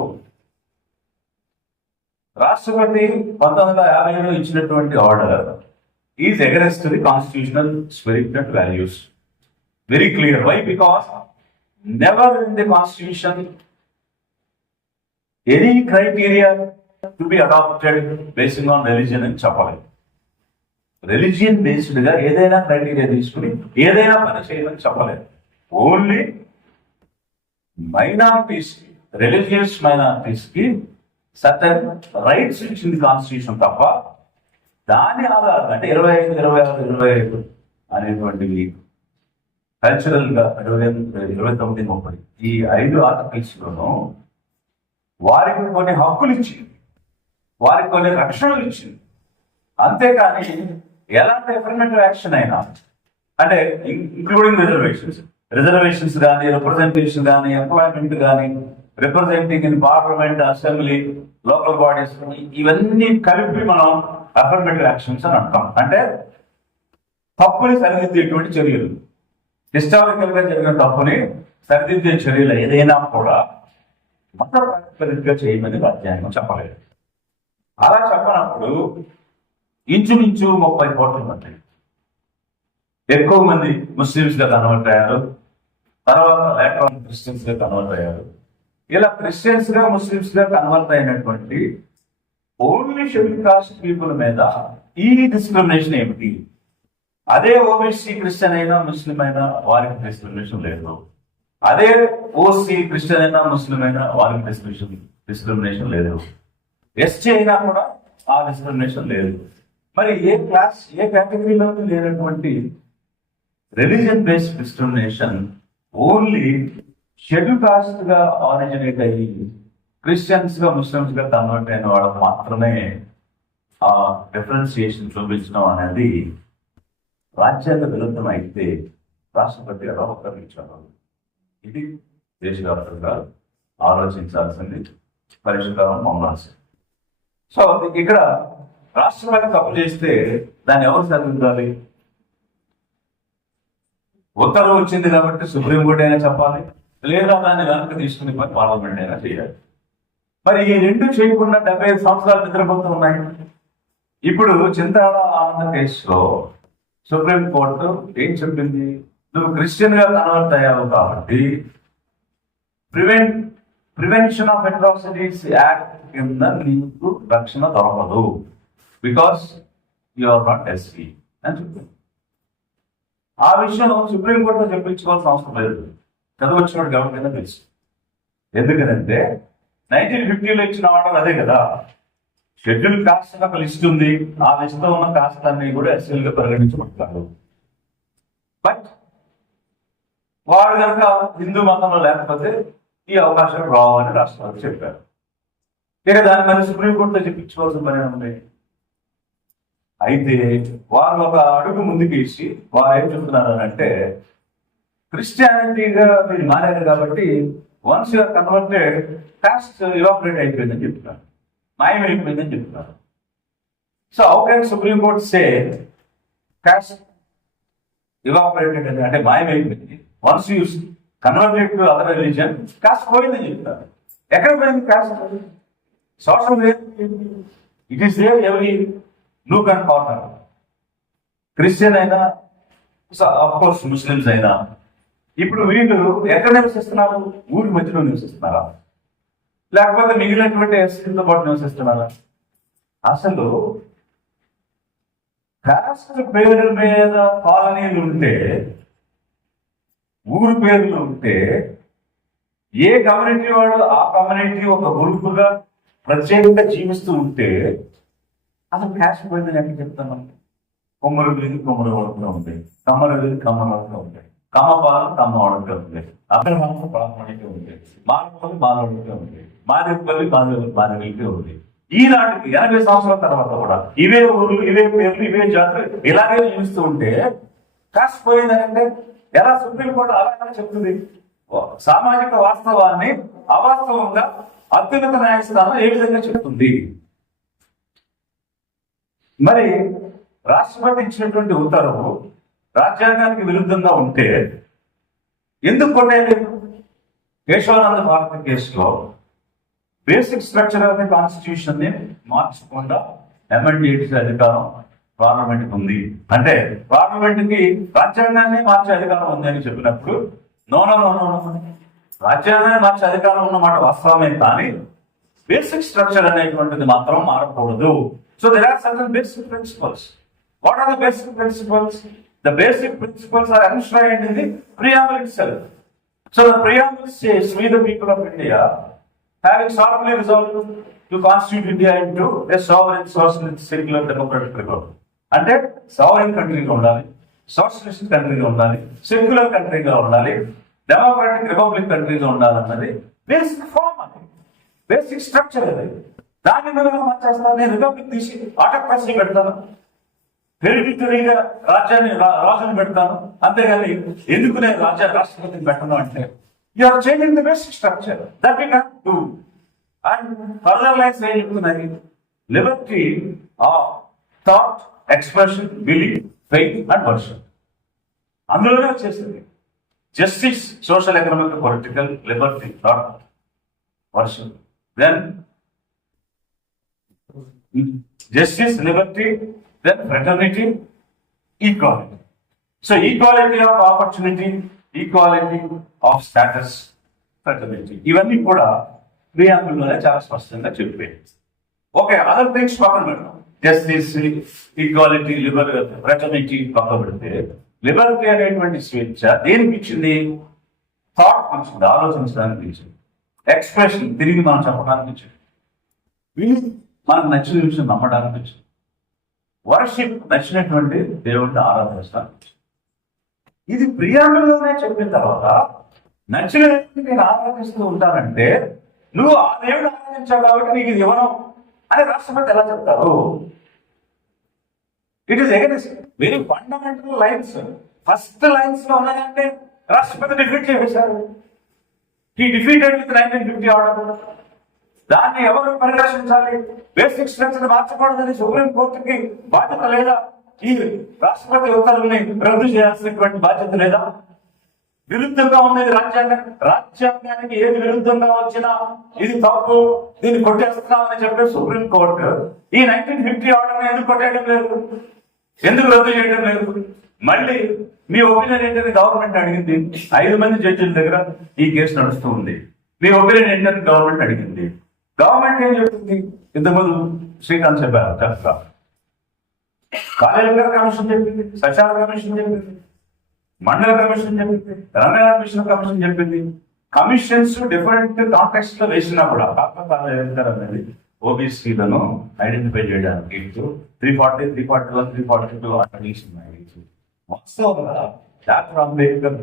రాష్ట్రపతి 1950లో ఇచ్చినటువంటి order is against the constitutional spirit and values. Very clear. Why? Because never in the constitution any criteria to be adopted based on religion and చెప్పలేదు. రిలీజియన్ బేస్డ్ గా ఏదైనా క్రైటీరియా తీసుకుని ఏదైనా పని చేయమని చెప్పలేదు. ఓన్లీ మైనారిటీస్, రిలీజియస్ మైనారిటీస్ కి సర్టన్ రైట్స్ ఇచ్చింది కాన్స్టిట్యూషన్ తప్ప దాని ఆధారంగా అంటే 25, 26, 25 అనేటువంటివి కల్చరల్ గా 29, 30 ఈ 5 ఆర్టికల్స్ లోనూ వారికి కొన్ని హక్కులు ఇచ్చింది, వారికి కొన్ని రక్షణలు ఇచ్చింది. అంతేకాని ఎలాంటి ఎఫర్మేటివ్ యాక్షన్ అయినా అంటే ఇంక్లూడింగ్ రిజర్వేషన్స్ కానీ, రిప్రజెంటేషన్ కానీ, ఎంప్లాయ్మెంట్ కానీ, representing in parliament, assembly, local bodies, ఇవన్నీ కలిపి మనం అఫర్మేటివ్ యాక్షన్స్ అని అంటాం. అంటే తప్పుని సరిదిద్దేటువంటి చర్యలు, హిస్టారికల్ గా జరిగిన తప్పుని సరిదిద్దే చర్యలు ఏదైనా కూడా మత ప్రాతిపదికగా చేయమని రాజ్యాంగం చెప్పలేదు. అలా చెప్పనప్పుడు ఇంచుమించు 30 కోట్ల మంది ఎక్కువ మంది ముస్లిమ్స్ గా కన్వర్ట్ అయ్యారు, తర్వాత ఎలక్ట్రానిక్ క్రిస్టియన్స్ గా కన్వర్ట్ అయ్యారు. ఇలా క్రిస్టియన్స్ గా, ముస్లిమ్స్ గా కన్వర్ట్ అయినటువంటి ఓన్లీ షెడ్యూల్ కాస్ట్ పీపుల్ మీద ఈ డిస్క్రిమినేషన్ ఏమిటి? అదే ఓబీసీ క్రిస్టియన్ అయినా, ముస్లిం అయినా వారికి డిస్క్రిమినేషన్ లేదు. అదే ఓసీ క్రిస్టియన్ అయినా, ముస్లిం అయినా వారికి డిస్క్రిమినేషన్ లేదు. ఎస్టీ అయినా కూడా ఆ డిస్క్రిమినేషన్ లేదు. మరి ఏ క్లాస్, ఏ కేటగిరీలో లేనటువంటి religion based discrimination only schedule caste గా ఆరిజినేట్ అయ్యి క్రిస్టియన్స్ గా, ముస్లిమ్స్ గా కన్వర్ట్ అయిన వాళ్ళకి మాత్రమే ఆ డిఫరెన్సియేషన్ చూపించడం అనేది రాజ్యాంగ విరుద్ధం అయితే రాష్ట్రపతి గారు ఉపకరించారు. ఇది దేశవ్యాప్తంగా ఆలోచించాల్సింది, పరిష్కారం పొందాల్సింది. సో ఇక్కడ రాష్ట్రపతి తప్పు చేస్తే దాన్ని ఎవరు సరిదిద్దాలి? ఉత్తర్వు వచ్చింది కాబట్టి సుప్రీంకోర్టు అయినా చెప్పాలి, లేదా దాన్ని వెనక్కి తీసుకుని పార్లమెంట్ అయినా చేయాలి. మరి ఈ రెండు చేయకుండా 75 సంవత్సరాలు నిద్రపోతూ ఉన్నాయి. ఇప్పుడు చింతాడ ఆనంద కేసులో సుప్రీంకోర్టు ఏం చెప్పింది? నువ్వు క్రిస్టియన్ గా కన్వర్ట్ అయ్యావు కాబట్టి ప్రివెన్షన్ ఆఫ్ అట్రాసిటీస్ యాక్ట్ కింద నీకు రక్షణ దొరకదు, because you are not SC అని చెప్పింది. ఆ విషయం సుప్రీంకోర్టులో చెప్పించుకోవాల్సిన అవసరం లేదు, చదవచ్చినోడు గవర్నమెంట్ తెలుసు. ఎందుకనంటే 1950లో ఇచ్చిన ఆర్డర్ అదే కదా. షెడ్యూల్ కాస్ట్ ఒక లిస్ట్ ఉంది, ఆ లిస్ట్ లో ఉన్న కాస్ట్ అన్ని కూడా ఎస్సీలుగా పరిగణించబడతారు. బట్ వాడు కనుక హిందూ మతంలో లేకపోతే ఈ అవకాశం రావని రాష్ట్రపతి చెప్పారు. ఇక దాని మరి సుప్రీంకోర్టులో చెప్పించుకోవాల్సిన పని ఉంది. అయితే వారు ఒక అడుగు ముందుకేసి వారు ఏం చెప్తున్నారు అంటే, క్రిస్టియానిటీగా మీరు మారారు కాబట్టి once you're converted caste evaporate అయిపోయిందని చెప్తున్నారు, మాయమైపోయిందని చెప్తున్నారు. So how can supreme court say caste evaporated అని, అంటే మాయమైపోయింది. Once you converted to other religion caste పోయిందని చెప్తారు. ఎక్కడ పోయింది caste? Social it is there every nook and corner. Christian అయినా, అఫ్ కోర్స్ ముస్లిమ్స్ అయినా. ఇప్పుడు వీళ్ళు ఎక్కడ నివసిస్తున్నారు? ఊరి మధ్యలో నివసిస్తున్నారా, లేకపోతే మిగిలినటువంటి ఎస్సీలతో పాటు నివసిస్తున్నారా? అసలు కాస్ట్ పేరు మీద కాలనీలు ఉంటే, ఊరు పేర్లు ఉంటే, ఏ కమ్యూనిటీ వాడు ఆ కమ్యూనిటీ ఒక గ్రూపుగా ప్రత్యేకంగా జీవిస్తూ ఉంటే అసలు క్యాస్ట్ పోయిందని ఎక్కడ చెప్తాను? కొమ్మరు వీధి కొమ్మరు వాడుతూ ఉంటాయి, కమ్మర వీధి కమ్మర వాడుతూ ఉంటాయి, కమ్మపాలెం కమ్మ వాడుతూ ఉంటాయి, అగ్రహారం ప్రాంతానికి ఉంటాయి, మానవపల్లి మానవుడికే ఉంటాయి, మాదేపల్లి మాదేవికే ఉంది. ఈనాటికి 80 సంవత్సరాల తర్వాత కూడా ఇవే ఊర్లు, ఇవే పేర్లు, ఇవే జాతులు ఇలాగే జీవిస్తూ ఉంటే కాస్ట్ పోయిందంటే ఎలా? సుప్రీంకోర్టు అలాగే చెప్తుంది. సామాజిక వాస్తవాన్ని అవాస్తవంగా అత్యున్నత న్యాయస్థానం ఏ విధంగా చెప్తుంది? మరి రాష్ట్రపతి ఇచ్చినటువంటి ఉత్తర్వు రాజ్యాంగానికి విరుద్ధంగా ఉంటే ఎందుకు కొట్టేయలేదు? కేశవానంద భారతి కేసులో basic structure of the constitution ని మార్చకుండా అమెండ్ చేసే అధికారం పార్లమెంట్కి ఉంది. అంటే పార్లమెంట్ కి రాజ్యాంగాన్ని మార్చే అధికారం ఉంది అని చెప్పినప్పుడు నో, రాజ్యాంగాన్ని మార్చే అధికారం ఉన్నమాట వాస్తవమే, కానీ బేసిక్ స్ట్రక్చర్ అనేటువంటిది మాత్రం మారకూడదు. So there are certain basic principles. What are the basic principles? The basic principles are enshrined in the preamble itself. So the preamble says, we the people of India, having solemnly resolved to constitute India into a sovereign, socialist, secular, democratic republic. అంటే సావరెన్ కంట్రీగా ఉండాలి, సోషలిస్ట్ కంట్రీగా ఉండాలి, సెక్యులర్ కంట్రీగా ఉండాలి, డెమోక్రాటిక్ రిపబ్లిక్ కంట్రీగా ఉండాలన్నది బేసిక్ ఫార్మ్, అది బేసిక్ స్ట్రక్చర్. అది దాని మీద మార్చేస్తాను. నేను రిపబ్లిక్ తీసి ఆటోక్రసీ పెడతాను, హెరిడిటరీగా రాజుని పెడతాను, అంతేగాని ఎందుకు నేను రాష్ట్రపతిని పెట్టను అంటే you are changing the basic structure that we can do. And further lines ఏం చెప్తున్నాయి? Liberty of thought, expression, belief, faith and worship. అందులోనే వచ్చేసింది justice, social, economic, political, liberty, thought, worship. Then justice, liberty, then fraternity, equality. So equality of opportunity, equality of status, fraternity. ఇవన్నీ కూడా ప్రియాంబుల్లోనే చాలా స్పష్టంగా చెప్పేది. ఓకే, అదర్ థింగ్స్ పక్కన పెడతాం. జస్టిస్, ఈక్వాలిటీ, ఫ్రెటర్నిటీ పక్కన పెడితే, లిబర్టీ అనేటువంటి స్వేచ్ఛ దేనికి ఇచ్చింది? థాట్ ఇచ్చింది, ఆలోచించడానికి ఇచ్చింది. ఎక్స్ప్రెషన్, తిరిగి మనం చెప్పడానికి ఇచ్చింది. మనకు నచ్చిన విషయం నమ్మడానికి వచ్చింది. వర్షిప్, నచ్చినటువంటి దేవుడిని ఆరాధిస్తాను. ఇది ప్రియాంబుల్లోనే చెప్పిన తర్వాత నచ్చిన దేవుడిని నేను ఆరాధిస్తూ ఉంటానంటే నువ్వు ఆ దేవుడిని ఆరాధించావు కాబట్టి నీకు ఇది ఇవ్వను అని రాష్ట్రపతి ఎలా చెప్తారు? It is against very fundamental lines. First lines లో ఉన్నాయంటే రాష్ట్రపతి డిఫీట్ చేశారు. He defeated with 1950 order. దాన్ని ఎవరు పరిరక్షించాలి? బేసిక్ స్ట్రక్చర్ మార్చకూడదని సుప్రీం కోర్టుకి బాధ్యత లేదా? ఈ రాష్ట్రపతి ఉత్తర్వుల్ని రద్దు చేయాల్సినటువంటి బాధ్యత లేదా? విరుద్ధంగా ఉన్నది రాజ్యాంగానికి ఏది విరుద్ధంగా వచ్చినా ఇది తప్పు, దీన్ని కొట్టేస్తున్నామని చెప్పే సుప్రీం కోర్టు ఈ 1950 ఆర్డర్ ఎందుకు కొట్టేయడం లేదు? ఎందుకు రద్దు చేయడం లేదు? మళ్ళీ మీ ఒపీనియన్ ఏంటని గవర్నమెంట్ అడిగింది. 5 మంది జడ్జిల దగ్గర ఈ కేసు నడుస్తూ ఉంది. మీ ఒపీనియన్ ఏంటని గవర్నమెంట్ అడిగింది. గవర్నమెంట్ ఏం చెప్తుంది? ఇంతకుముందు శ్రీకాంత్ చెప్పారు, చక్కగా కాలేజీ కమిషన్ చెప్పింది, సచార కమిషన్ చెప్పింది, మండల కమిషన్ చెప్పింది, తెలంగాణ మిషన్ కమిషన్ చెప్పింది. కమిషన్స్ డిఫరెంట్ కాంటెక్స్ట్ లో వేసినా కూడా కాకపోతే అనేది ఓబీసీలను ఐడెంటిఫై చేయడానికి 340, 341, 342 అట్లా వాస్తవంగా డాక్టర్ అంబేద్కర్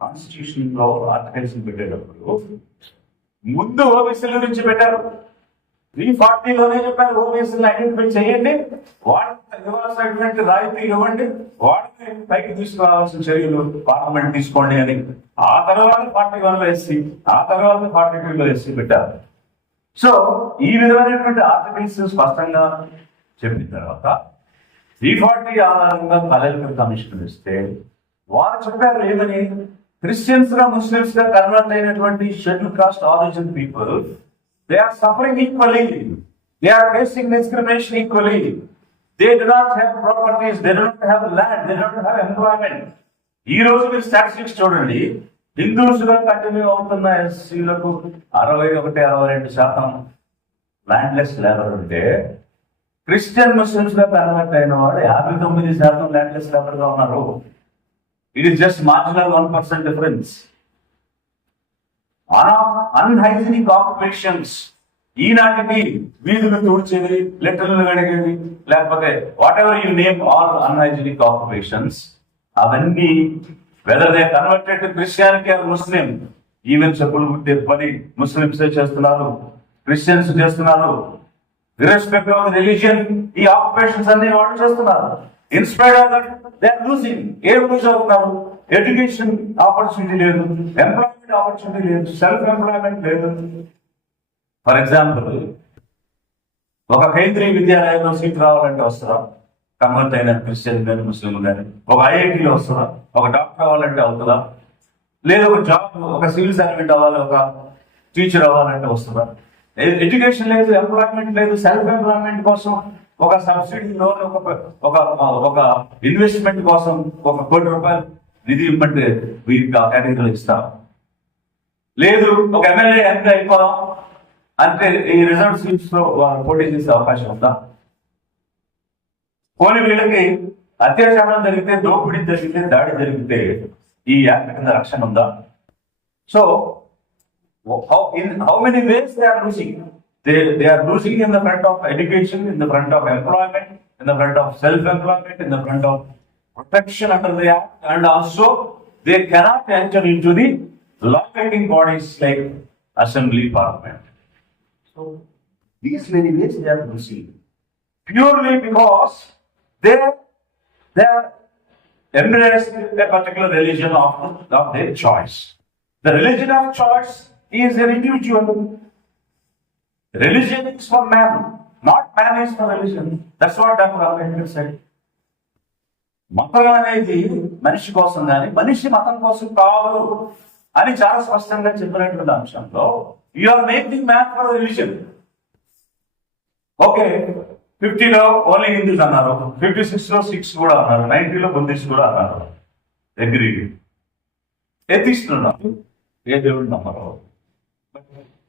కాన్స్టిట్యూషన్ లో ఆర్టికల్స్ పెట్టేటప్పుడు ముందు ఓబీసీల గురించి పెట్టారు. 340లోనే చెప్పారు ఓబీసీలను ఐడెంటిఫై చేయండి, వాళ్ళకి ఇవ్వాల్సినటువంటి రాయితీ ఇవ్వండి, వాళ్ళని పైకి తీసుకురావాల్సిన చర్యలు పార్లమెంట్ తీసుకోండి అని. ఆ తర్వాత 41లో ఎస్సీ, ఆ తర్వాత 42లో ఎస్సీ పెట్టారు. సో ఈ విధమైనటువంటి ఆర్టికల్స్ స్పష్టంగా చెప్పిన తర్వాత 340 ఆధారంగా కలెక్టర్ కమిషన్ ఇస్తే వారు చెప్పారు ఏమని? క్రిస్టియన్స్ గా, ముస్లిమ్స్ గా కన్వర్ట్ అయినటువంటి schedule caste origin people, they are suffering equally, they are facing discrimination equally. They do not have properties, they do not have land, they do not have employment. ఈ రోజు మీరు స్టాటిస్టిక్స్ చూడండి, హిందూస్ గా కంటిన్యూ అవుతున్న ఎస్సీలకు 61-62% ల్యాండ్లెస్ లేబర్ ఉంటే, క్రిస్టియన్ ముస్లిమ్స్ గా కన్వర్ట్ అయిన వాళ్ళు 59% ల్యాండ్లెస్ లేబర్ గా ఉన్నారు. It is just marginal 1% difference. Unhygienic occupations, ఈనాటికి వీధులు తూడ్చేది, లెటర్లు కడిగేది, లేకపోతే whatever you name all unhygienic occupations, అవన్నీ whether they converted to Christianity or Muslim, even చెప్పులు కుట్టే పని ముస్లిమ్స్ చేస్తున్నారు, క్రిస్టియన్స్ చేస్తున్నారు. ఇర్రెస్పెక్టివ్ ఆఫ్ రిలీజియన్ ఈ ఆక్యుపేషన్స్ అన్ని వాళ్ళు చేస్తున్నారు. Inspired of that they are losing. ఏం లూజ్ అవుతున్నారు? ఎడ్యుకేషన్ ఆపర్చునిటీ లేదు, ఎంప్లాయ్మెంట్ ఆపర్చునిటీ లేదు, సెల్ఫ్ ఎంప్లాయ్మెంట్ లేదు. ఫర్ ఎగ్జాంపుల్, ఒక కేంద్రీయ విద్యాలయంలో సీట్ రావాలంటే వస్తారా? కన్వర్ట్ అయిన క్రిస్టియన్ కానీ ముస్లిం కానీ. ఒక ఐఐటీలో వస్తారా? ఒక డాక్టర్ అవ్వాలంటే అవుతుందా? లేదు ఒక జాబ్, ఒక సివిల్ సర్వెంట్ అవ్వాలి, ఒక టీచర్ అవ్వాలంటే వస్తుందా? ఎడ్యుకేషన్ లేదు, ఎంప్లాయ్మెంట్ లేదు. సెల్ఫ్ ఎంప్లాయ్మెంట్ కోసం ఒక సబ్సిడీ లోన్, ఒక ఇన్వెస్ట్మెంట్ కోసం ₹1 కోటి నిధి ఇవ్వమంటే వీరికి ఆ కేటగిరీలో ఇస్తారు. లేదు ఒక ఎమ్మెల్యే ఎంపీ అయిపోదాం అంటే ఈ రిజర్వ్ సీట్స్ లో వాళ్ళు పోటీ చేసే అవకాశం ఉందా? పోనీ వీళ్ళకి అత్యాచారం జరిగితే, దోపిడీ జరిగితే, దాడి జరిగితే ఈ యాక్ట్ కింద రక్షణ ఉందా? So how many ways they are losing? They are losing in the front of education, in the front of employment, in the front of self-employment, in the front of protection under the act, and also they cannot enter into the law-making bodies like assembly, parliament. So these many ways they are losing purely because they are embraced a particular religion of their choice. The religion of choice is an individual. Religion is for man, not man is for religion. That's what Dr. Ambedkar said. మతం అనేది మనిషి కోసం కానీ మనిషి మతం కోసం కాదు అని చాలా స్పష్టంగా చెప్పినటువంటి అంశంలో you are making man for religion. Okay, 50లో ఓన్లీ హిందూస్ అన్నారు, 56లో సిక్స్ కూడా అన్నారు, 90లో బుద్ధిస్ట్ కూడా అన్నారు. అగ్రీ. ఎత్తిస్తున్నారు, ఏ దేవుడు నమ్మరు.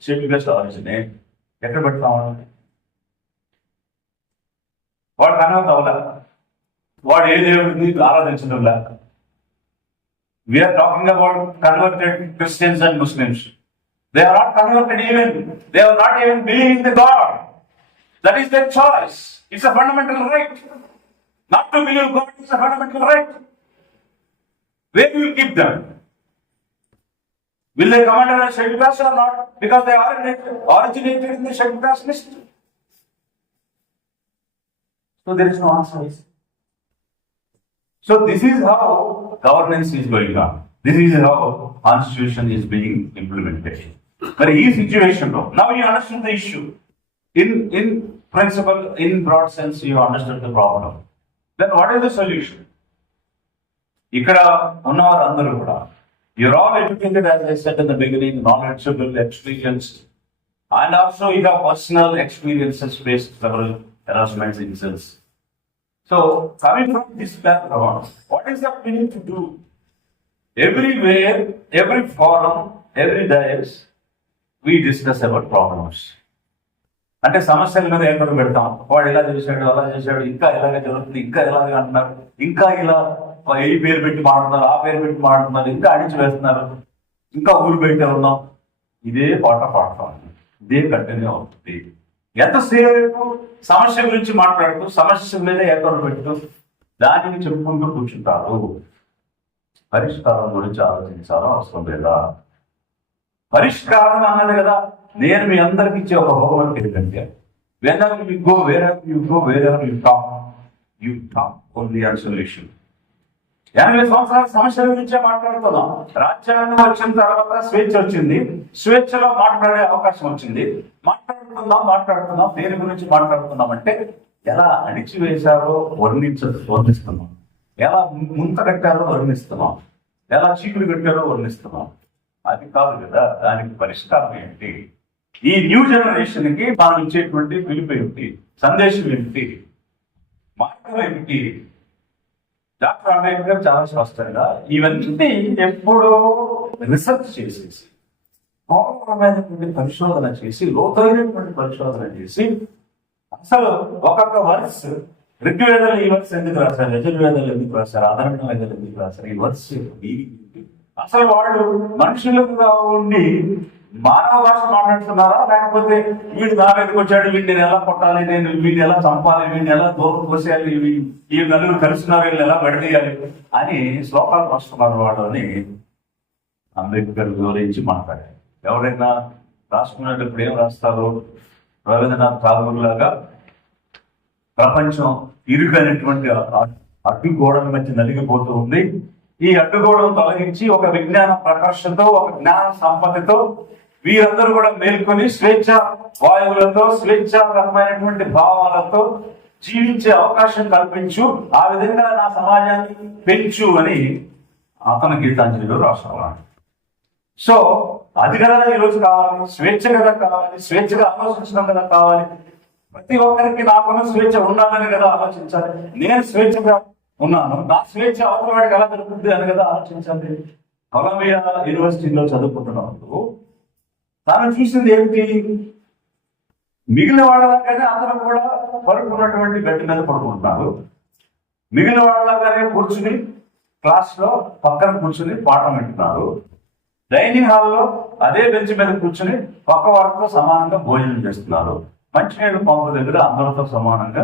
షెడ్యూల్ ఆలోచనే ఎక్కడ పెడతామని వాడు కన్వర్ట్ అవ్వలే, వాడు ఏ దేవుడిని ఆరాధించడం లేక. We're talking about converted Christians and Muslims. They are not converted even, they are not even believing the god. That is their choice. It's a fundamental right. Not to believe God is a fundamental right. Where do you keep them? Will they come under a scheduled caste or not? Because they originated in the scheduled caste list. So there is no answer. So this is how governance is going on. This is how constitution is being implemented. But in situation, now you understand the issue. In principle, in broad sense, you understood the problem. Then what is the solution? Ikkada unnavaru andaru kuda, you're all educated, as I said in the beginning, knowledgeable, experienced, and also you have personal experiences faced several harassments, incidents. So coming from this background, what is that we need to do? Everywhere, every forum, every dais, we discuss about problems. అంటే సమస్యల మీద ఏర్పాటు పెడతాం. వాడు ఇలా చేశాడు, అలా చేశాడు, ఇంకా ఇలాగ జరుగుతుంది, ఇంకా ఇలాగ అంటున్నారు, ఇంకా ఇలా ఈ పేరు పెట్టి మాట్లాడుతున్నారు, ఆ పేరు పెట్టి మాట్లాడుతున్నారు, ఇంకా అడిచి వేస్తున్నారు, ఇంకా ఊరు బయట ఉన్నాం. ఇదే పాడతాం, ఇదే కంటిన్యూ అవుతుంది. ఎంతసేపు సమస్య గురించి మాట్లాడుతూ, సమస్య మీద ఏర్పాటు పెడుతూ దానిని చెప్పుకుంటూ కూర్చుంటారు. పరిష్కారం గురించి ఆలోచించాలో అవసరం లేదా? పరిష్కారం అన్నది కదా నేను మీ అందరికి ఇచ్చే ఒక హోంవర్క్ ఏంటంటే, whenever you go, wherever you talk only on solution. 80 సంవత్సరాల సమస్యల గురించే మాట్లాడుతున్నాం. రాజ్యాంగం వచ్చిన తర్వాత స్వేచ్ఛ వచ్చింది, స్వేచ్ఛలో మాట్లాడే అవకాశం వచ్చింది. మాట్లాడుతున్నాం దేని గురించి మాట్లాడుతున్నాం అంటే ఎలా అణిచివేశారో వర్ణిస్తున్నాం, ఎలా ముంత కట్టారో వర్ణిస్తున్నాం, ఎలా చీకులు కట్టారో వర్ణిస్తున్నాం. అది కాదు కదా, దానికి పరిష్కారం ఏంటి? ఈ న్యూ జనరేషన్ కి మనం ఇచ్చేటువంటి పిలుపు ఏమిటి, సందేశం ఏమిటి, మార్గం ఏమిటి? డాక్టర్ అంబేద్కర్ చాలా స్పష్టంగా ఇవన్నీ ఎప్పుడో రీసెర్చ్ చేసేసి, గౌరవమైనటువంటి పరిశోధన చేసి, లోతైనటువంటి పరిశోధన చేసి, అసలు ఒక్కొక్క వర్స్, ఋగ్వేదాలు ఈ వర్స్ ఎందుకు రాశారు, యజుర్వేదాలు ఎందుకు రాశారు, అధర్వణ వేదాలు ఎందుకు రాశారు, ఈ వర్స్ అసలు వాళ్ళు మనుషులుగా ఉండి మానవ భాష మాట్లాడుతున్నారా, లేకపోతే వీడు నా మీదకి వచ్చాడు, వీడిని ఎలా కొట్టాలి, నేను వీడిని ఎలా చంపాలి, వీడిని ఎలా దూరం కోసేయాలి, ఈ నలుగురు కలిసినారు, వీళ్ళు ఎలా విడదీయాలి అని శ్లోకాలు రాస్తున్నారు వాడు అని అంబేద్కర్ వివరించి మాట్లాడారు. ఎవరైనా రాసుకునేటప్పుడు ఏం రాస్తారు? రవీంద్రనాథ్ ఠాగూర్ లాగా ప్రపంచం ఇరుగైనటువంటి అడ్డుగోడల మధ్య నలిగిపోతూ ఉంది, ఈ అడ్డుగోడను తొలగించి ఒక విజ్ఞాన ప్రకర్షతో, ఒక జ్ఞాన సంపదతో వీరందరూ కూడా మేల్కొని స్వేచ్ఛ వాయువులతో, స్వేచ్ఛాకరమైనటువంటి భావాలతో జీవించే అవకాశం కల్పించు, ఆ విధంగా నా సమాజాన్ని పెంచు అని అతను గీతాంజలిలో రాస్తున్నాడు. సో అది కదా ఈరోజు కావాలి, స్వేచ్ఛ కదా కావాలి, స్వేచ్ఛగా ఆలోచించడం కదా కావాలి. ప్రతి ఒక్కరికి నాకున్న స్వేచ్ఛ ఉండాలని కదా ఆలోచించాలి. నేను స్వేచ్ఛగా ఉన్నాను, నా స్వేచ్ఛ అవతల వాడికి ఎలా దొరుకుతుంది అని కదా ఆలోచించాలి. కొలంబియా యూనివర్సిటీలో చదువుకుంటున్నప్పుడు తాను చూసింది ఏమిటి? మిగిలిన వాళ్ళలాగానే అతను కూడా పడుకున్నటువంటి గట్టి మీద పడుకుంటున్నారు. మిగిలిన వాళ్ళగానే కూర్చుని క్లాస్లో పక్కన కూర్చుని పాఠం వింటున్నారు. డైనింగ్ హాల్లో అదే బెంచ్ మీద కూర్చుని పక్క వారితో సమానంగా భోజనం చేస్తున్నారు. మంచినీళ్ళు పంపు దగ్గర అందరితో సమానంగా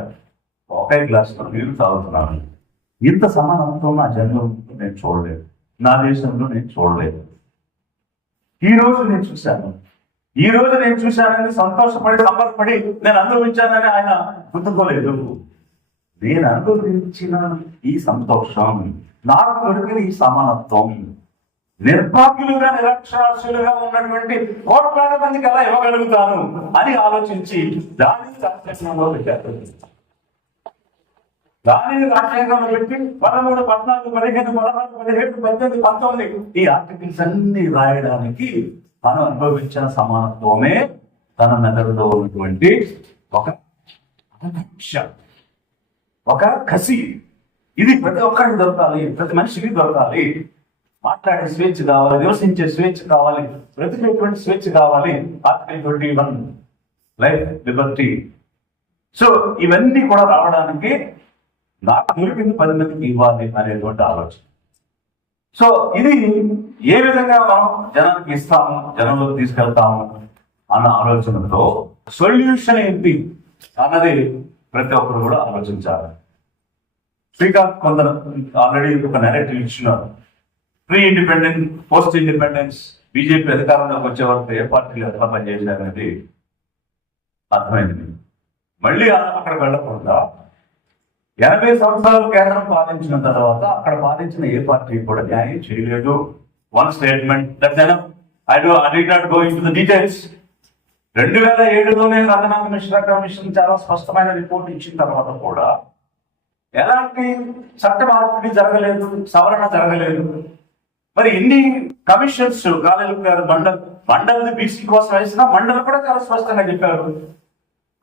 ఒకే గ్లాసులో నీళ్లు తాగుతున్నారు. ఇంత సమానత్వం నా జన్మలో నేను చూడలేదు, నా దేశంలో నేను చూడలేదు. ఈ రోజు నేను చూశానని సంతోషపడి సంబరపడి నేను అనుభవించానని ఆయన గుర్తుకోలేదు. నేను అనుభవించిన ఈ సంతోషం, నాకు దొరికిన ఈ సమానత్వం నిర్భాగ్యులుగా నిరక్షరాస్యులుగా ఉన్నటువంటి కోట్లాది మందికి ఎలా ఇవ్వగలుగుతాను అని ఆలోచించి దానిని రాజ్యాంగంలో పెట్టారు. దానిని రాజ్యాంగంలో పెట్టి 13, 14, 15, 16, 17, 18, 19 ఈ ఆర్టికల్స్ అన్ని రాయడానికి మనం అనుభవించిన సమానత్వమే తన మెదడులో ఉన్నటువంటి ఒక ఒక కసి. ఇది ప్రతి ఒక్కరికి దొరకాలి, ప్రతి మనిషికి దొరకాలి. మాట్లాడే స్వేచ్ఛ కావాలి, నివసించే స్వేచ్ఛ కావాలి, బ్రతికేటువంటి స్వేచ్ఛ కావాలి. Article 21 life, Liberty. సో ఇవన్నీ కూడా రావడానికి నాకు దొరికింది 10 మందికి ఇవ్వాలి అనేటువంటి ఆలోచన. సో ఇది ఏ విధంగా మనం జనానికి ఇస్తాము, జనంలోకి తీసుకెళ్తాము అన్న ఆలోచనతో సొల్యూషన్ ఏంటి అన్నది ప్రతి ఒక్కరు కూడా ఆలోచించాలి. శ్రీకాంత్ కొందరు ఆల్రెడీ ఒక నెరేటివ్ ఇచ్చినారు. Pre independent, post independence, BJP అధికారంలోకి వచ్చే వరకు ఏ పార్టీలు ఎలా పనిచేశారనేది అర్థమైంది. మళ్ళీ అక్కడ వెళ్ళకుండా 80 సంవత్సరాలు కేంద్రం పాలించిన తర్వాత అక్కడ పాలించిన ఏ పార్టీ కూడా న్యాయం చేయలేదు. One statement that I did not go into the details. 2007లోనే రాజనాథ్ మిశ్రా కమిషన్ చాలా స్పష్టమైన రిపోర్ట్ ఇచ్చిన తర్వాత కూడా ఎలాంటి చట్ట మార్పిడి జరగలేదు, సవరణ జరగలేదు. మరి ఇన్ని కమిషన్స్ కాలేలు గారు మండల్ బీసీ కోసం వేసిన మండల్ కూడా చాలా స్పష్టంగా చెప్పారు.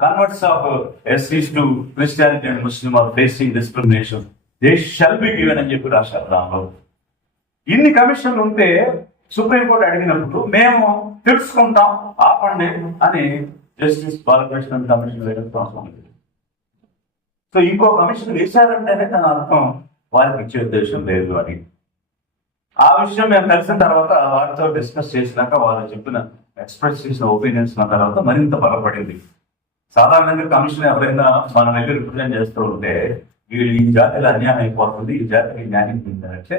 కన్వర్ట్స్ ఆఫ్ ఎస్సీస్ to Christianity and Muslim are facing discrimination, they shall be given అని చెప్పి రాశారు దానిలో. ఇన్ని కమిషన్లు ఉంటే సుప్రీంకోర్టు అడిగినప్పుడు మేము తెలుసుకుంటాం ఆపండి అని జస్టిస్ బాలకృష్ణన్ కమిషన్ వేయడం. సో ఇంకో కమిషన్ వేశారంటేనే దాని అర్థం వారికి ఇచ్చే ఉద్దేశం లేదు అని. ఆ విషయం మేము కలిసిన తర్వాత వారితో డిస్కస్ చేసినాక వారు చెప్పిన ఎక్స్ప్రెస్ చేసిన ఒపీనియన్స్ తర్వాత మరింత బలపడింది. సాధారణంగా కమిషన్ ఎవరైనా మన దగ్గర రిప్రజెంట్ చేస్తూ ఉంటే వీళ్ళు ఈ జాతిలో అన్యాయం అయిపోతుంది, ఈ జాతికి న్యాయం పొందారంటే